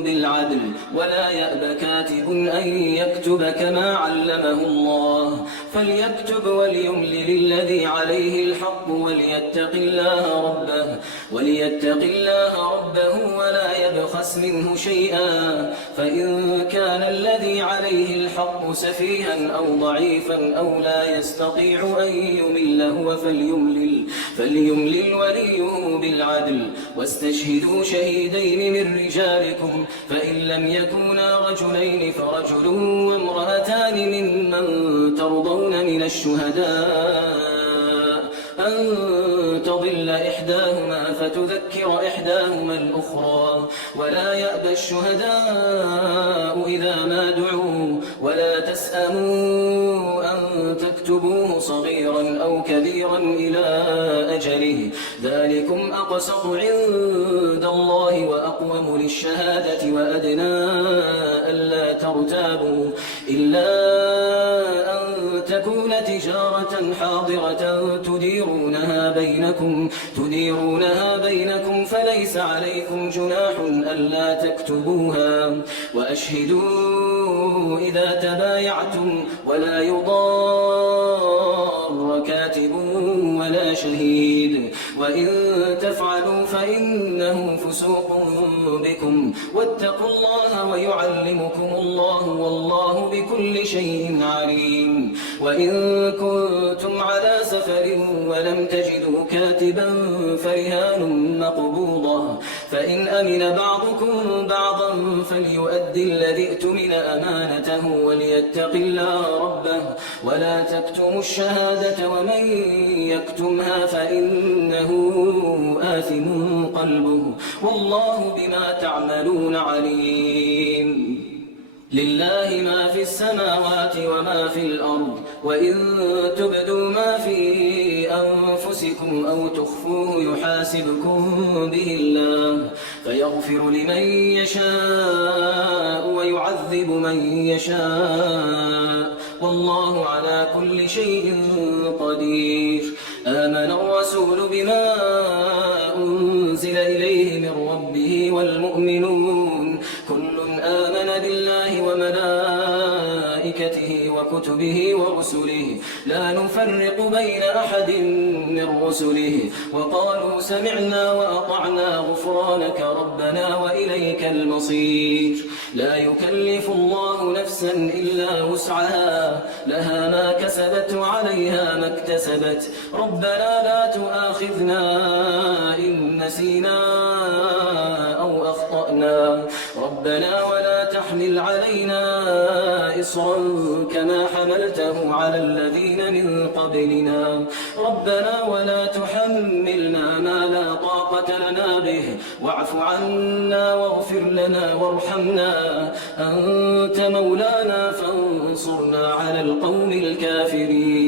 بالعدل ولا يأب كاتب أن يكتب كما علمه الله فليكتب وليملل الذي عليه الحق وليتق الله ربه ولا يبخس منه شيئا فإن كان الذي عليه الحق سفيها أو ضعيفا أو لا يستطيع أن يمل هو فليملل وليه بالعدل واستشهدوا شهيدين من رجالكم فإن لم يكونا رجلين فرجل وامرأتان ممن ترضون من الشهداء أن تضل إحداهما فتذكر إحداهما الأخرى ولا يأبى الشهداء إذا ما دعوا ولا تسأموا أن تكتبوه صغيرا أو كبيرا إلى أجله ذلكم أقسط عند الله وأقوم للشهادة وأدنى ألا ترتابوا إلا أن تكون تجارة حاضرة تديرونها بينكم فليس عليكم جناح ألا تكتبوها وأشهدوا إذا تبايعتم ولا يضار كاتب ولا شهيد وإن تفعلوا فإنه فسوق بكم واتقوا الله ويعلمكم الله والله بكل شيء عليم وإن كنتم على سفر ولم تجدوا كاتبا فرهان مقبوضة فإن أمن بعضكم بعضا فليؤدي الذي اؤتمن أمانته وليتق الله ربه ولا تكتموا الشهادة ومن يكتمها فإنه آثم قلبه والله بما تعملون عليم لله ما في السماوات وما في الأرض وإن تبدوا ما في أنفسكم أو تخفوه يحاسبكم به الله فيغفر لمن يشاء ويعذب من يشاء والله على كل شيء قدير آمن الرسول بما أنزل إليه من ربه والمؤمنون كل آمن بالله وملائكته وكتبه ورسله لا نفرق بين أحد من رسله وقالوا سمعنا وأطعنا غفرانك ربنا وإليك المصير لا يكلف الله نفسا إلا وسعها لها ما كسبت وعليها ما اكتسبت ربنا لا تؤاخذنا إن نسينا أو أخطأنا ربنا ولا تحمل علينا إصرا كما حملته على الذين من قبلنا ربنا ولا تحملنا ما لا طاقة لنا به واعف عنا واغفر لنا وارحمنا أنت مولانا فانصرنا على القوم الكافرين